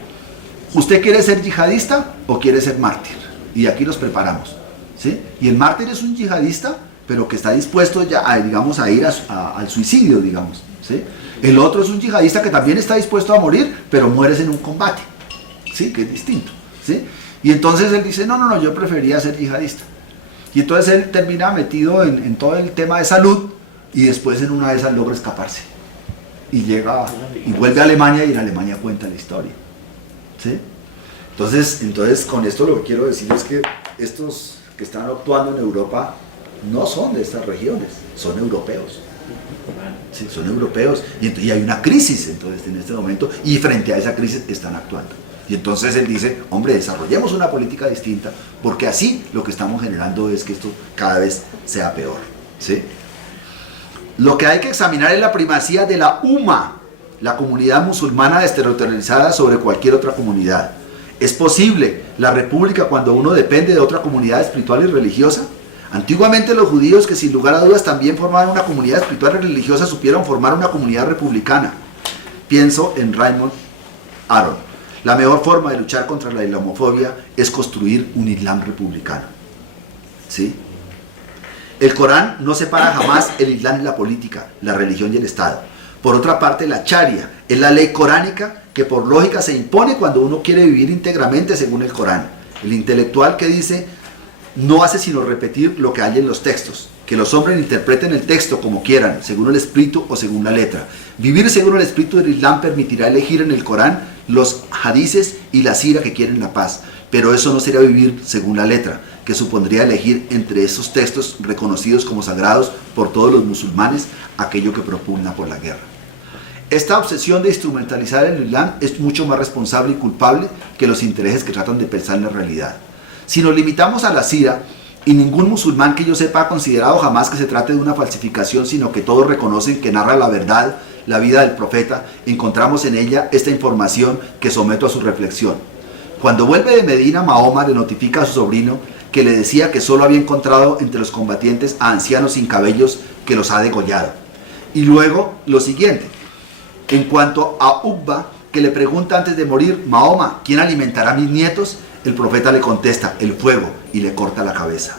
¿usted quiere ser yihadista o quiere ser mártir? Y aquí los preparamos, ¿sí? Y el mártir es un yihadista, pero que está dispuesto ya a, digamos, a ir al suicidio, digamos, ¿sí? El otro es un yihadista que también está dispuesto a morir, pero mueres en un combate, ¿sí? Que es distinto, ¿sí? Y entonces él dice, no, yo prefería ser yihadista. Y entonces él termina metido en todo el tema de salud y después en una de esas logra escaparse. Y llega y vuelve a Alemania y en Alemania cuenta la historia. ¿Sí? Entonces con esto lo que quiero decir es que estos que están actuando en Europa no son de estas regiones, son europeos. Sí, son europeos y hay una crisis entonces en este momento y frente a esa crisis están actuando. Y entonces él dice, hombre, desarrollemos una política distinta porque así lo que estamos generando es que esto cada vez sea peor. ¿Sí? Lo que hay que examinar es la primacía de la UMA, la comunidad musulmana desterritorializada sobre cualquier otra comunidad. ¿Es posible la república cuando uno depende de otra comunidad espiritual y religiosa? Antiguamente los judíos, que sin lugar a dudas también formaban una comunidad espiritual y religiosa, supieron formar una comunidad republicana. Pienso en Raymond Aron. La mejor forma de luchar contra la islamofobia es construir un Islam republicano. ¿Sí? El Corán no separa jamás el Islam y la política, la religión y el Estado. Por otra parte, la Sharia es la ley coránica que por lógica se impone cuando uno quiere vivir íntegramente según el Corán. El intelectual que dice no hace sino repetir lo que hay en los textos, que los hombres interpreten el texto como quieran, según el espíritu o según la letra. Vivir según el espíritu del Islam permitirá elegir en el Corán los hadices y la sira que quieren la paz, pero eso no será vivir según la letra, que supondría elegir entre esos textos reconocidos como sagrados por todos los musulmanes aquello que propugna por la guerra. Esta obsesión de instrumentalizar el Islam es mucho más responsable y culpable que los intereses que tratan de pensar en la realidad. Si nos limitamos a la sira, y ningún musulmán que yo sepa ha considerado jamás que se trate de una falsificación, sino que todos reconocen que narra la verdad, la vida del profeta, encontramos en ella esta información que someto a su reflexión. Cuando vuelve de Medina, Mahoma le notifica a su sobrino que le decía que solo había encontrado entre los combatientes a ancianos sin cabellos que los ha degollado. Y luego lo siguiente, en cuanto a Uqba, que le pregunta antes de morir, Mahoma, ¿quién alimentará a mis nietos? El profeta le contesta, el fuego, y le corta la cabeza.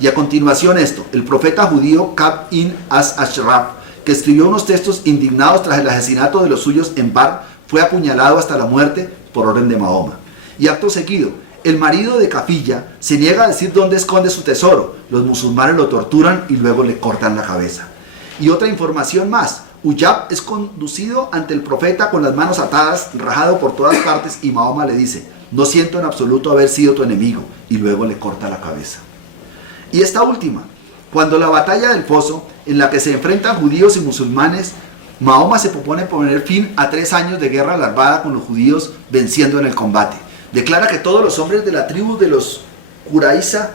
Y a continuación esto, el profeta judío Ka'b ibn Ashraf, que escribió unos textos indignados tras el asesinato de los suyos en Bar, fue apuñalado hasta la muerte por orden de Mahoma. Y acto seguido, el marido de Kafilla se niega a decir dónde esconde su tesoro, los musulmanes lo torturan y luego le cortan la cabeza. Y otra información más, Uyab es conducido ante el profeta con las manos atadas, rajado por todas partes, y Mahoma le dice, no siento en absoluto haber sido tu enemigo, y luego le corta la cabeza. Y esta última, cuando la batalla del Foso, en la que se enfrentan judíos y musulmanes, Mahoma se propone poner fin a 3 años de guerra larvada con los judíos venciendo en el combate. Declara que todos los hombres de la tribu de los Qurayza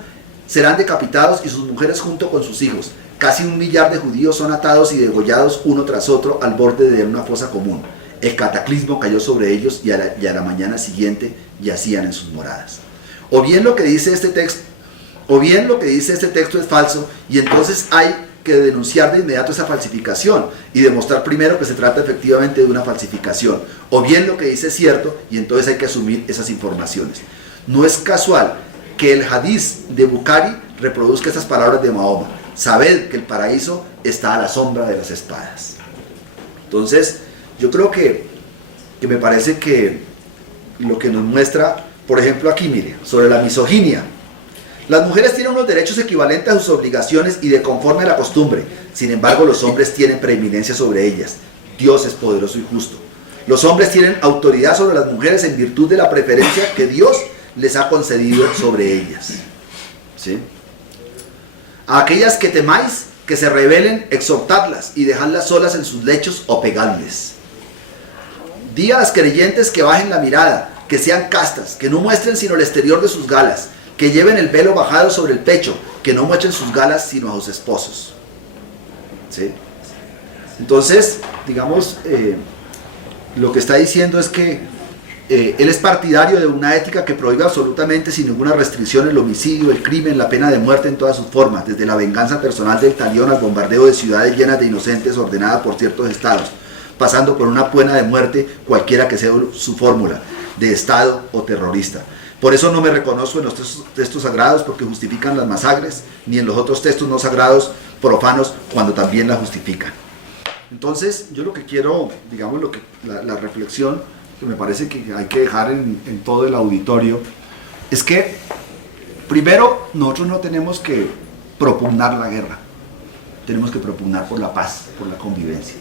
serán decapitados y sus mujeres junto con sus hijos. Casi 1 millar de judíos son atados y degollados uno tras otro al borde de una fosa común. El cataclismo cayó sobre ellos y a la mañana siguiente yacían en sus moradas. O bien lo que dice este texto es falso y entonces hay que denunciar de inmediato esa falsificación y demostrar primero que se trata efectivamente de una falsificación. O bien lo que dice es cierto y entonces hay que asumir esas informaciones. No es casual que el hadiz de Bukhari reproduzca estas palabras de Mahoma. Sabed que el paraíso está a la sombra de las espadas. Entonces, yo creo que me parece que lo que nos muestra, por ejemplo aquí, mire, sobre la misoginia. Las mujeres tienen unos derechos equivalentes a sus obligaciones y de conforme a la costumbre. Sin embargo, los hombres tienen preeminencia sobre ellas. Dios es poderoso y justo. Los hombres tienen autoridad sobre las mujeres en virtud de la preferencia que Dios les ha concedido sobre ellas. ¿Sí? A aquellas que temáis que se rebelen, exhortadlas y dejadlas solas en sus lechos o pegadles. Di a las creyentes que bajen la mirada, que sean castas, que no muestren sino el exterior de sus galas, que lleven el velo bajado sobre el pecho, que no muestren sus galas sino a sus esposos. ¿Sí? Entonces, digamos, lo que está diciendo es que él es partidario de una ética que prohíbe absolutamente sin ninguna restricción el homicidio, el crimen, la pena de muerte en todas sus formas, desde la venganza personal del talión al bombardeo de ciudades llenas de inocentes ordenada por ciertos estados, pasando por una pena de muerte cualquiera que sea su fórmula, de estado o terrorista. Por eso no me reconozco en los textos sagrados porque justifican las masacres, ni en los otros textos no sagrados profanos cuando también la justifican. Entonces, yo lo que quiero, digamos, la reflexión que me parece que hay que dejar en todo el auditorio es que, primero, nosotros no tenemos que propugnar la guerra, tenemos que propugnar por la paz, por la convivencia.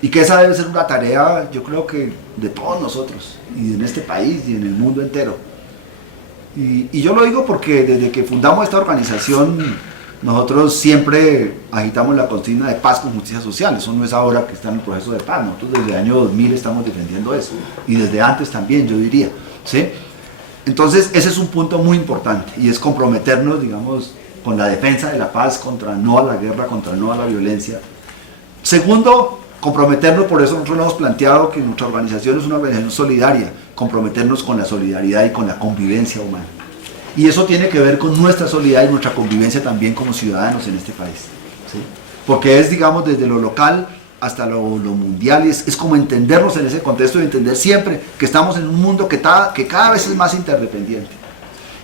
Y que esa debe ser una tarea, yo creo que de todos nosotros, y en este país y en el mundo entero. Y yo lo digo porque desde que fundamos esta organización, nosotros siempre agitamos la consigna de paz con justicia social. Eso no es ahora que está en el proceso de paz, nosotros desde el año 2000 estamos defendiendo eso, y desde antes también, yo diría, ¿sí? Entonces, ese es un punto muy importante, y es comprometernos, digamos, con la defensa de la paz, contra no a la guerra, contra no a la violencia. Segundo, comprometernos, por eso nosotros hemos planteado que nuestra organización es una organización solidaria, comprometernos con la solidaridad y con la convivencia humana. Y eso tiene que ver con nuestra solidaridad y nuestra convivencia también como ciudadanos en este país, ¿sí? Porque es, digamos, desde lo local hasta lo mundial, y es como entendernos en ese contexto y entender siempre que estamos en un mundo que cada vez es más interdependiente.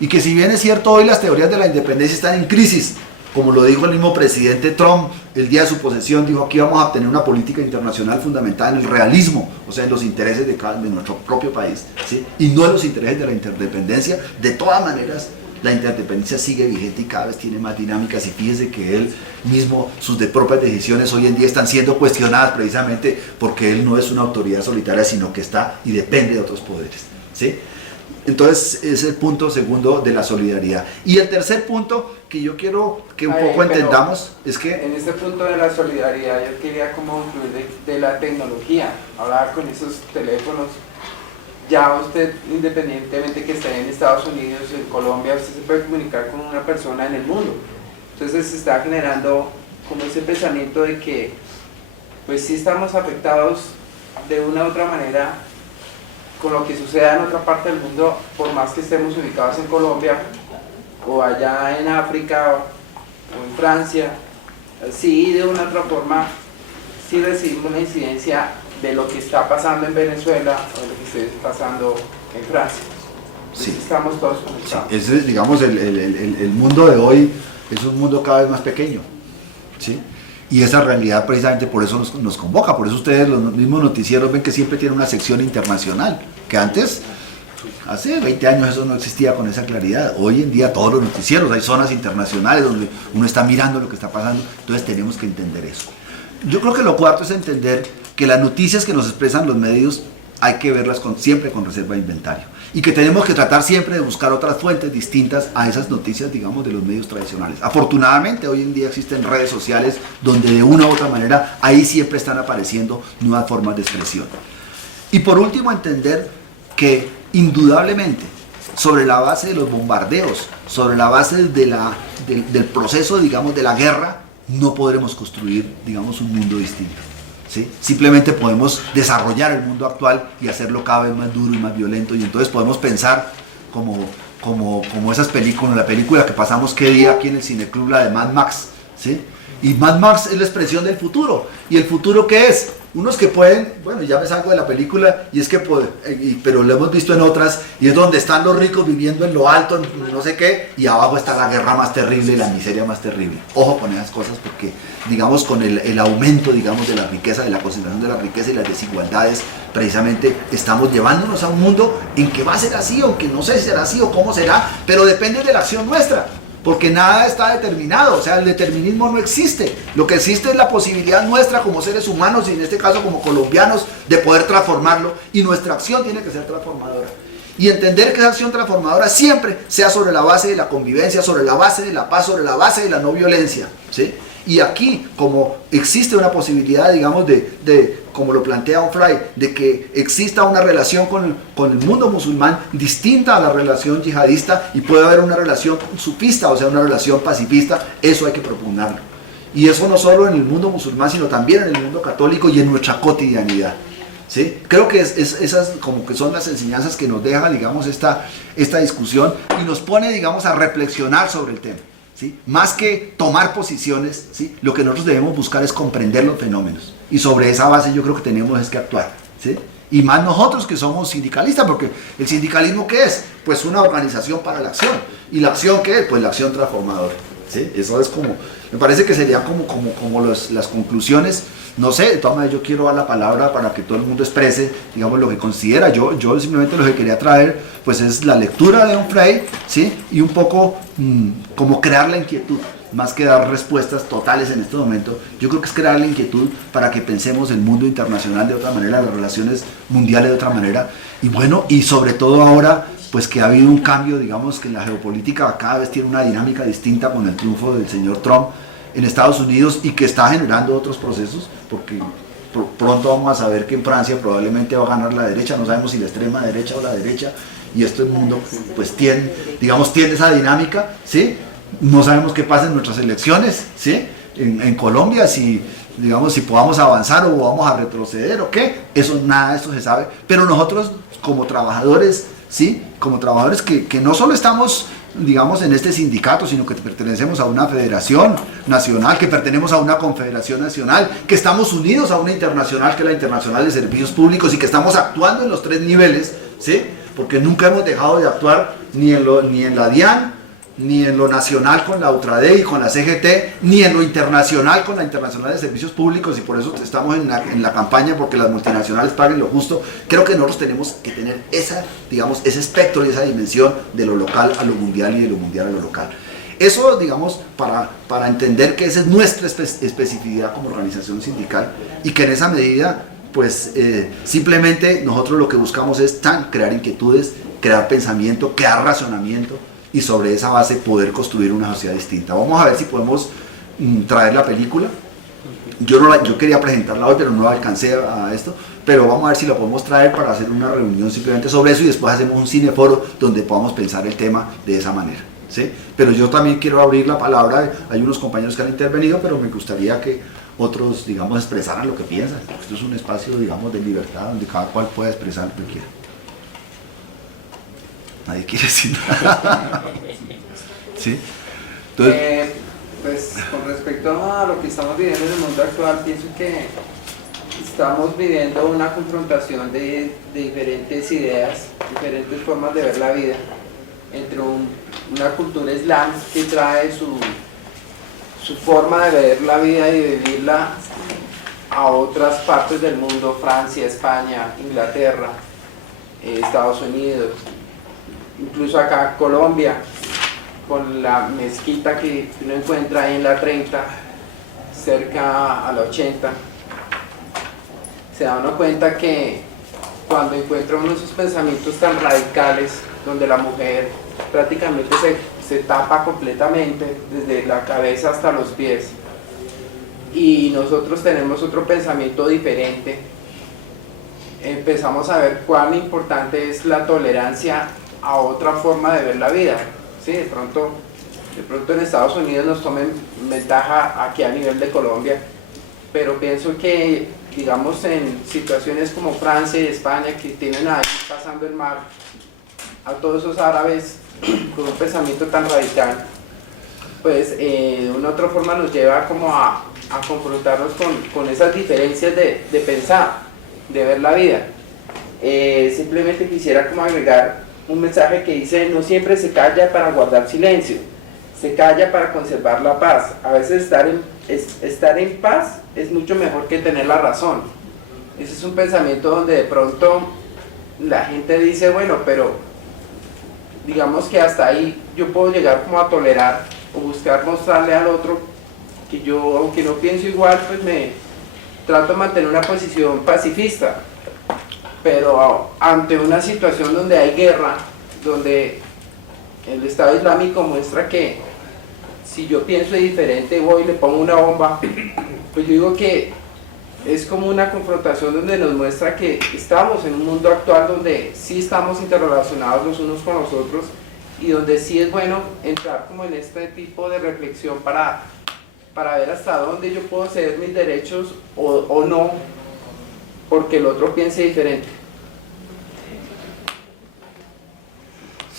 Y que si bien es cierto, hoy las teorías de la independencia están en crisis, como lo dijo el mismo presidente Trump el día de su posesión, dijo: aquí vamos a tener una política internacional fundamentada en el realismo, o sea, en los intereses de nuestro propio país, ¿sí? Y no en los intereses de la interdependencia. De todas maneras, la interdependencia sigue vigente y cada vez tiene más dinámicas, y fíjese que él mismo, sus propias decisiones hoy en día están siendo cuestionadas precisamente porque él no es una autoridad solitaria, sino que está y depende de otros poderes, ¿sí? Entonces, es el punto segundo de la solidaridad. Y el tercer punto que yo quiero que un poco entendamos es que... En este punto de la solidaridad yo quería como incluir de la tecnología. Ahora con esos teléfonos, ya usted, independientemente que esté en Estados Unidos, en Colombia, usted se puede comunicar con una persona en el mundo. Entonces se está generando como ese pensamiento de que pues sí estamos afectados de una u otra manera con lo que suceda en otra parte del mundo, por más que estemos ubicados en Colombia o allá en África o en Francia. Sí, de una u otra forma, sí recibimos una incidencia de lo que está pasando en Venezuela o de lo que esté pasando en Francia. Entonces, sí, estamos todos conectados. Sí, ese es, digamos, el mundo de hoy es un mundo cada vez más pequeño, ¿sí? Y esa realidad precisamente por eso nos convoca, por eso ustedes, los mismos noticieros, ven que siempre tienen una sección internacional, que antes, hace 20 años eso no existía con esa claridad. Hoy en día todos los noticieros, hay zonas internacionales donde uno está mirando lo que está pasando, entonces tenemos que entender eso. Yo creo que lo cuarto es entender que las noticias que nos expresan los medios hay que verlas siempre con reserva de inventario, y que tenemos que tratar siempre de buscar otras fuentes distintas a esas noticias, digamos, de los medios tradicionales. Afortunadamente hoy en día existen redes sociales donde de una u otra manera ahí siempre están apareciendo nuevas formas de expresión. Y por último, entender que indudablemente sobre la base de los bombardeos, sobre la base del proceso, digamos, de la guerra, no podremos construir, digamos, un mundo distinto, ¿sí? Simplemente podemos desarrollar el mundo actual y hacerlo cada vez más duro y más violento, y entonces podemos pensar como esas películas, la película que pasamos qué día aquí en el Cineclub, la de Mad Max, ¿sí? Y Mad Max es la expresión del futuro. ¿Y el futuro qué es? Unos que pueden, bueno, ya me salgo de la película, y es que pero lo hemos visto en otras, y es donde están los ricos viviendo en lo alto, en no sé qué, y abajo está la guerra más terrible y la miseria más terrible. Ojo con esas cosas, porque, digamos, con el aumento, digamos, de la riqueza, de la concentración de la riqueza y las desigualdades, precisamente estamos llevándonos a un mundo en que va a ser así, o que no sé si será así o cómo será, pero depende de la acción nuestra. Porque nada está determinado, o sea, el determinismo no existe. Lo que existe es la posibilidad nuestra como seres humanos, y en este caso como colombianos, de poder transformarlo, y nuestra acción tiene que ser transformadora. Y entender que esa acción transformadora siempre sea sobre la base de la convivencia, sobre la base de la paz, sobre la base de la no violencia, ¿sí? Y aquí, como existe una posibilidad, digamos, como lo plantea Onfray, de que exista una relación con el mundo musulmán distinta a la relación yihadista, y puede haber una relación sufista, o sea, una relación pacifista, eso hay que propugnarlo. Y eso no solo en el mundo musulmán, sino también en el mundo católico y en nuestra cotidianidad, ¿sí? Creo que esas como que son las enseñanzas que nos deja, digamos, esta discusión, y nos pone, digamos, a reflexionar sobre el tema, ¿sí? Más que tomar posiciones, ¿sí? Lo que nosotros debemos buscar es comprender los fenómenos, y sobre esa base yo creo que tenemos que actuar, ¿sí? Y más nosotros que somos sindicalistas, porque el sindicalismo, ¿qué es? Pues una organización para la acción. ¿Y la acción qué es? Pues la acción transformadora. ¿sí? Eso es como, me parece que sería como las conclusiones. No sé, de todas maneras yo quiero dar la palabra para que todo el mundo exprese, digamos, lo que considera. Yo simplemente lo que quería traer, pues es la lectura de Onfray, ¿sí? Y un poco como crear la inquietud, más que dar respuestas totales en este momento. Yo creo que es crear la inquietud para que pensemos el mundo internacional de otra manera, las relaciones mundiales de otra manera. Y bueno, y sobre todo ahora, pues que ha habido un cambio, digamos, que en la geopolítica cada vez tiene una dinámica distinta con el triunfo del señor Trump en Estados Unidos y que está generando otros procesos, porque pronto vamos a saber que en Francia probablemente va a ganar la derecha, no sabemos si la extrema derecha o la derecha, y esto el mundo pues tiene esa dinámica, ¿sí? No sabemos qué pasa en nuestras elecciones, ¿sí? En Colombia, si podamos avanzar o vamos a retroceder o qué, nada de eso se sabe, pero nosotros como trabajadores, ¿sí? Como trabajadores que no solo estamos, digamos, en este sindicato, sino que pertenecemos a una federación nacional, que pertenecemos a una confederación nacional, que estamos unidos a una internacional, que es la Internacional de Servicios Públicos, y que estamos actuando en los 3 niveles, ¿sí? Porque nunca hemos dejado de actuar ni en la DIAN, ni en lo nacional con la UTRADE y con la CGT, ni en lo internacional con la Internacional de Servicios Públicos, y por eso estamos en la campaña porque las multinacionales paguen lo justo. Creo que nosotros tenemos que tener ese espectro y esa dimensión de lo local a lo mundial y de lo mundial a lo local. Eso, digamos, para entender que esa es nuestra especificidad como organización sindical, y que en esa medida, pues simplemente nosotros lo que buscamos es crear inquietudes, crear pensamiento, crear razonamiento, y sobre esa base poder construir una sociedad distinta. Vamos a ver si podemos traer la película. Yo quería presentarla hoy, pero no alcancé a esto, pero vamos a ver si la podemos traer para hacer una reunión simplemente sobre eso, y después hacemos un cineforo donde podamos pensar el tema de esa manera, ¿sí? Pero yo también quiero abrir la palabra, hay unos compañeros que han intervenido, pero me gustaría que otros, digamos, expresaran lo que piensan. Esto es un espacio, digamos, de libertad donde cada cual pueda expresar lo que quiera. Nadie quiere decir nada. ¿Sí? Entonces, pues con respecto a lo que estamos viviendo en el mundo actual, pienso que estamos viviendo una confrontación de diferentes ideas, diferentes formas de ver la vida, entre una cultura islam que trae su forma de ver la vida y de vivirla a otras partes del mundo, Francia, España, Inglaterra, Estados Unidos, incluso acá Colombia, con la mezquita que uno encuentra ahí en la 30, cerca a la 80, se da uno cuenta que cuando encuentra uno de esos pensamientos tan radicales, donde la mujer prácticamente se tapa completamente, desde la cabeza hasta los pies, y nosotros tenemos otro pensamiento diferente, empezamos a ver cuán importante es la tolerancia a otra forma de ver la vida. Sí, de pronto en Estados Unidos nos tomen ventaja aquí a nivel de Colombia, pero pienso que, digamos, en situaciones como Francia y España, que tienen ahí pasando el mar a todos esos árabes con un pensamiento tan radical, pues de una u otra forma nos lleva como a confrontarnos con esas diferencias de pensar, de ver la vida. Simplemente quisiera como agregar un mensaje que dice: no siempre se calla para guardar silencio, se calla para conservar la paz. A veces estar en paz es mucho mejor que tener la razón. Ese es un pensamiento donde de pronto la gente dice, bueno, pero digamos que hasta ahí yo puedo llegar como a tolerar o buscar mostrarle al otro que yo, aunque no pienso igual, pues me trato de mantener una posición pacifista. Pero ante una situación donde hay guerra, donde el Estado Islámico muestra que si yo pienso diferente voy y le pongo una bomba, pues yo digo que es como una confrontación donde nos muestra que estamos en un mundo actual donde sí estamos interrelacionados los unos con los otros, y donde sí es bueno entrar como en este tipo de reflexión para ver hasta dónde yo puedo ceder mis derechos o no, porque el otro piense diferente.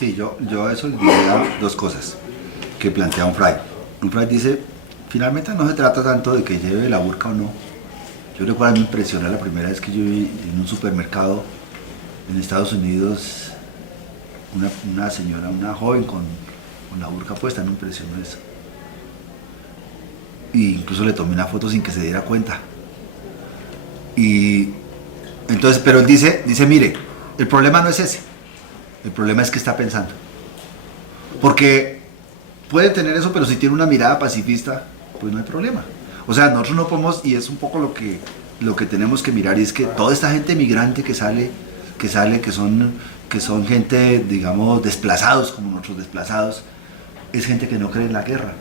sí, yo a eso le diría 2 cosas que plantea Onfray. Onfray dice, finalmente no se trata tanto de que lleve la burka o no. Yo recuerdo, me impresiona la primera vez que yo vi en un supermercado en Estados Unidos una señora, una joven con la burka puesta, me impresionó eso. incluso le tomé una foto sin que se diera cuenta. Y entonces, pero él dice, mire, el problema no es ese, el problema es que está pensando. Porque puede tener eso, pero si tiene una mirada pacifista, pues no hay problema. O sea, nosotros no podemos, y es un poco lo que tenemos que mirar, y es que toda esta gente migrante que son gente, digamos, desplazados, como nosotros desplazados, es gente que no cree en la guerra.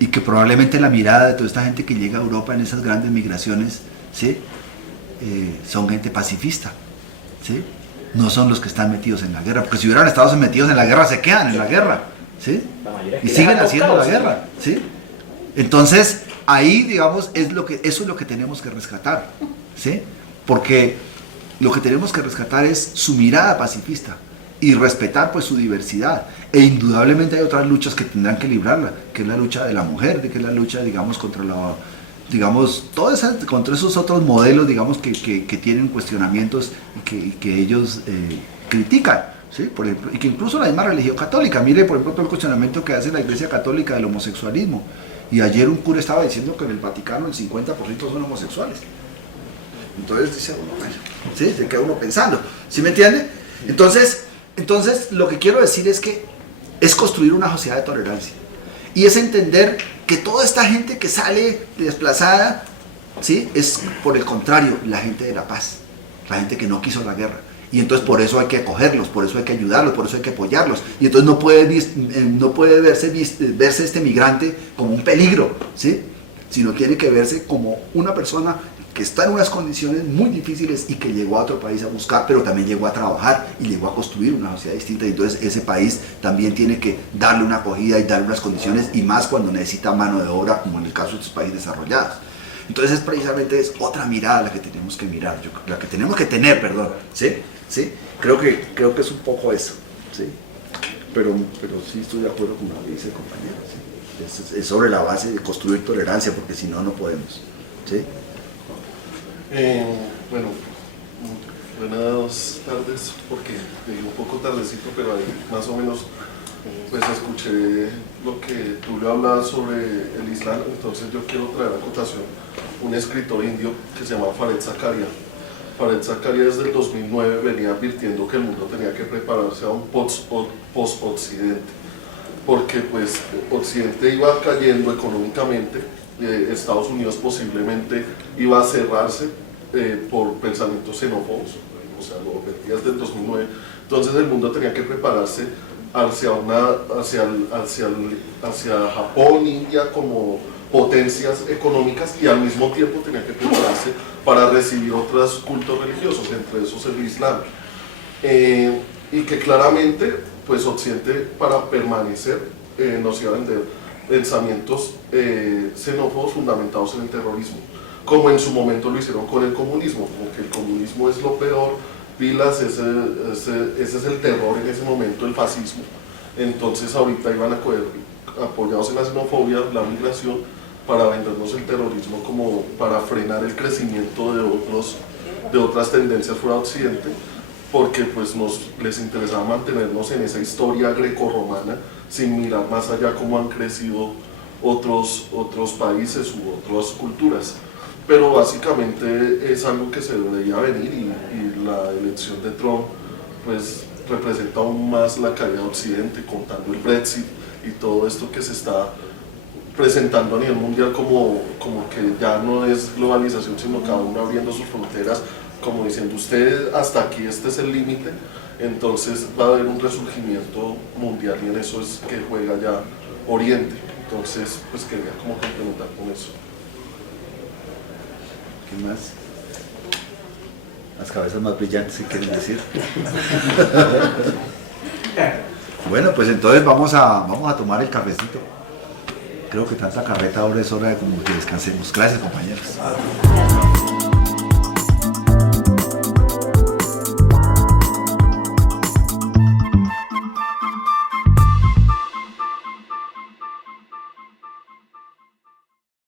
Y que probablemente la mirada de toda esta gente que llega a Europa en esas grandes migraciones, ¿sí? Son gente pacifista, ¿sí? No son los que están metidos en la guerra, porque si hubieran estado metidos en la guerra, se quedan en la guerra, ¿sí? Y siguen haciendo la guerra, ¿sí? Entonces, ahí, digamos, eso es lo que tenemos que rescatar, ¿sí? Porque lo que tenemos que rescatar es su mirada pacifista y respetar pues su diversidad. E indudablemente hay otras luchas que tendrán que librarla, que es la lucha de la mujer, que es la lucha, digamos, contra contra esos otros modelos, digamos, que tienen cuestionamientos y que ellos critican, ¿sí? Por ejemplo, y que incluso la misma religión católica, mire por ejemplo todo el cuestionamiento que hace la Iglesia Católica del homosexualismo. Y ayer un cura estaba diciendo que en el Vaticano el 50% son homosexuales. Entonces dice uno, bueno, ¿sí? Se queda uno pensando, ¿sí me entiende? Entonces lo que quiero decir es que es construir una sociedad de tolerancia. Y es entender que toda esta gente que sale desplazada, ¿sí? Es por el contrario, la gente de la paz, la gente que no quiso la guerra. Y entonces por eso hay que acogerlos, por eso hay que ayudarlos, por eso hay que apoyarlos. Y entonces no puede verse este migrante como un peligro, ¿sí? Sino tiene que verse como una persona que está en unas condiciones muy difíciles y que llegó a otro país a buscar, pero también llegó a trabajar y llegó a construir una sociedad distinta. Y entonces ese país también tiene que darle una acogida y darle unas condiciones, y más cuando necesita mano de obra, como en el caso de estos países desarrollados. Entonces precisamente es otra mirada la que tenemos que mirar, la que tenemos que tener, perdón, ¿sí? ¿Sí? Creo que es un poco eso, ¿sí? Pero sí estoy de acuerdo con lo que dice el compañero, ¿sí? Es sobre la base de construir tolerancia, porque si no, no podemos, ¿sí? Bueno, buenas tardes, porque llegué un poco tardecito, pero ahí más o menos pues escuché lo que tú le hablabas sobre el Islam. Entonces yo quiero traer a cotación un escritor indio que se llama Fareed Zakaria. Fareed Zakaria desde el 2009 venía advirtiendo que el mundo tenía que prepararse a un post-Occidente, porque pues Occidente iba cayendo económicamente, Estados Unidos posiblemente iba a cerrarse por pensamientos xenófobos, o sea, lo advertía desde el 2009. Entonces el mundo tenía que prepararse hacia Japón, India como potencias económicas, y al mismo tiempo tenía que prepararse para recibir otros cultos religiosos, entre esos el Islam. Y que claramente pues Occidente, para permanecer, nos iba a vender pensamientos xenófobos fundamentados en el terrorismo, como en su momento lo hicieron con el comunismo, como que el comunismo es lo peor, pilas, ese es el terror en ese momento, el fascismo. Entonces ahorita iban a coger, apoyados en la xenofobia, la migración, para vendernos el terrorismo como para frenar el crecimiento de otras tendencias fuera de Occidente, porque pues les interesaba mantenernos en esa historia grecorromana sin mirar más allá cómo han crecido otros países u otras culturas. Pero básicamente es algo que se debería venir, y la elección de Trump pues representa aún más la caída de Occidente, contando el Brexit y todo esto que se está presentando a nivel mundial como que ya no es globalización, sino cada uno abriendo sus fronteras, como diciendo usted hasta aquí, este es el límite. Entonces va a haber un resurgimiento mundial, y en eso es que juega ya Oriente. Entonces pues quería como complementar con eso. ¿Qué más? Las cabezas más brillantes, ¿qué quieren decir? Bueno, pues entonces vamos a tomar el cafecito. Creo que tanta carreta ahora es hora de como que descansemos. Gracias, compañeros.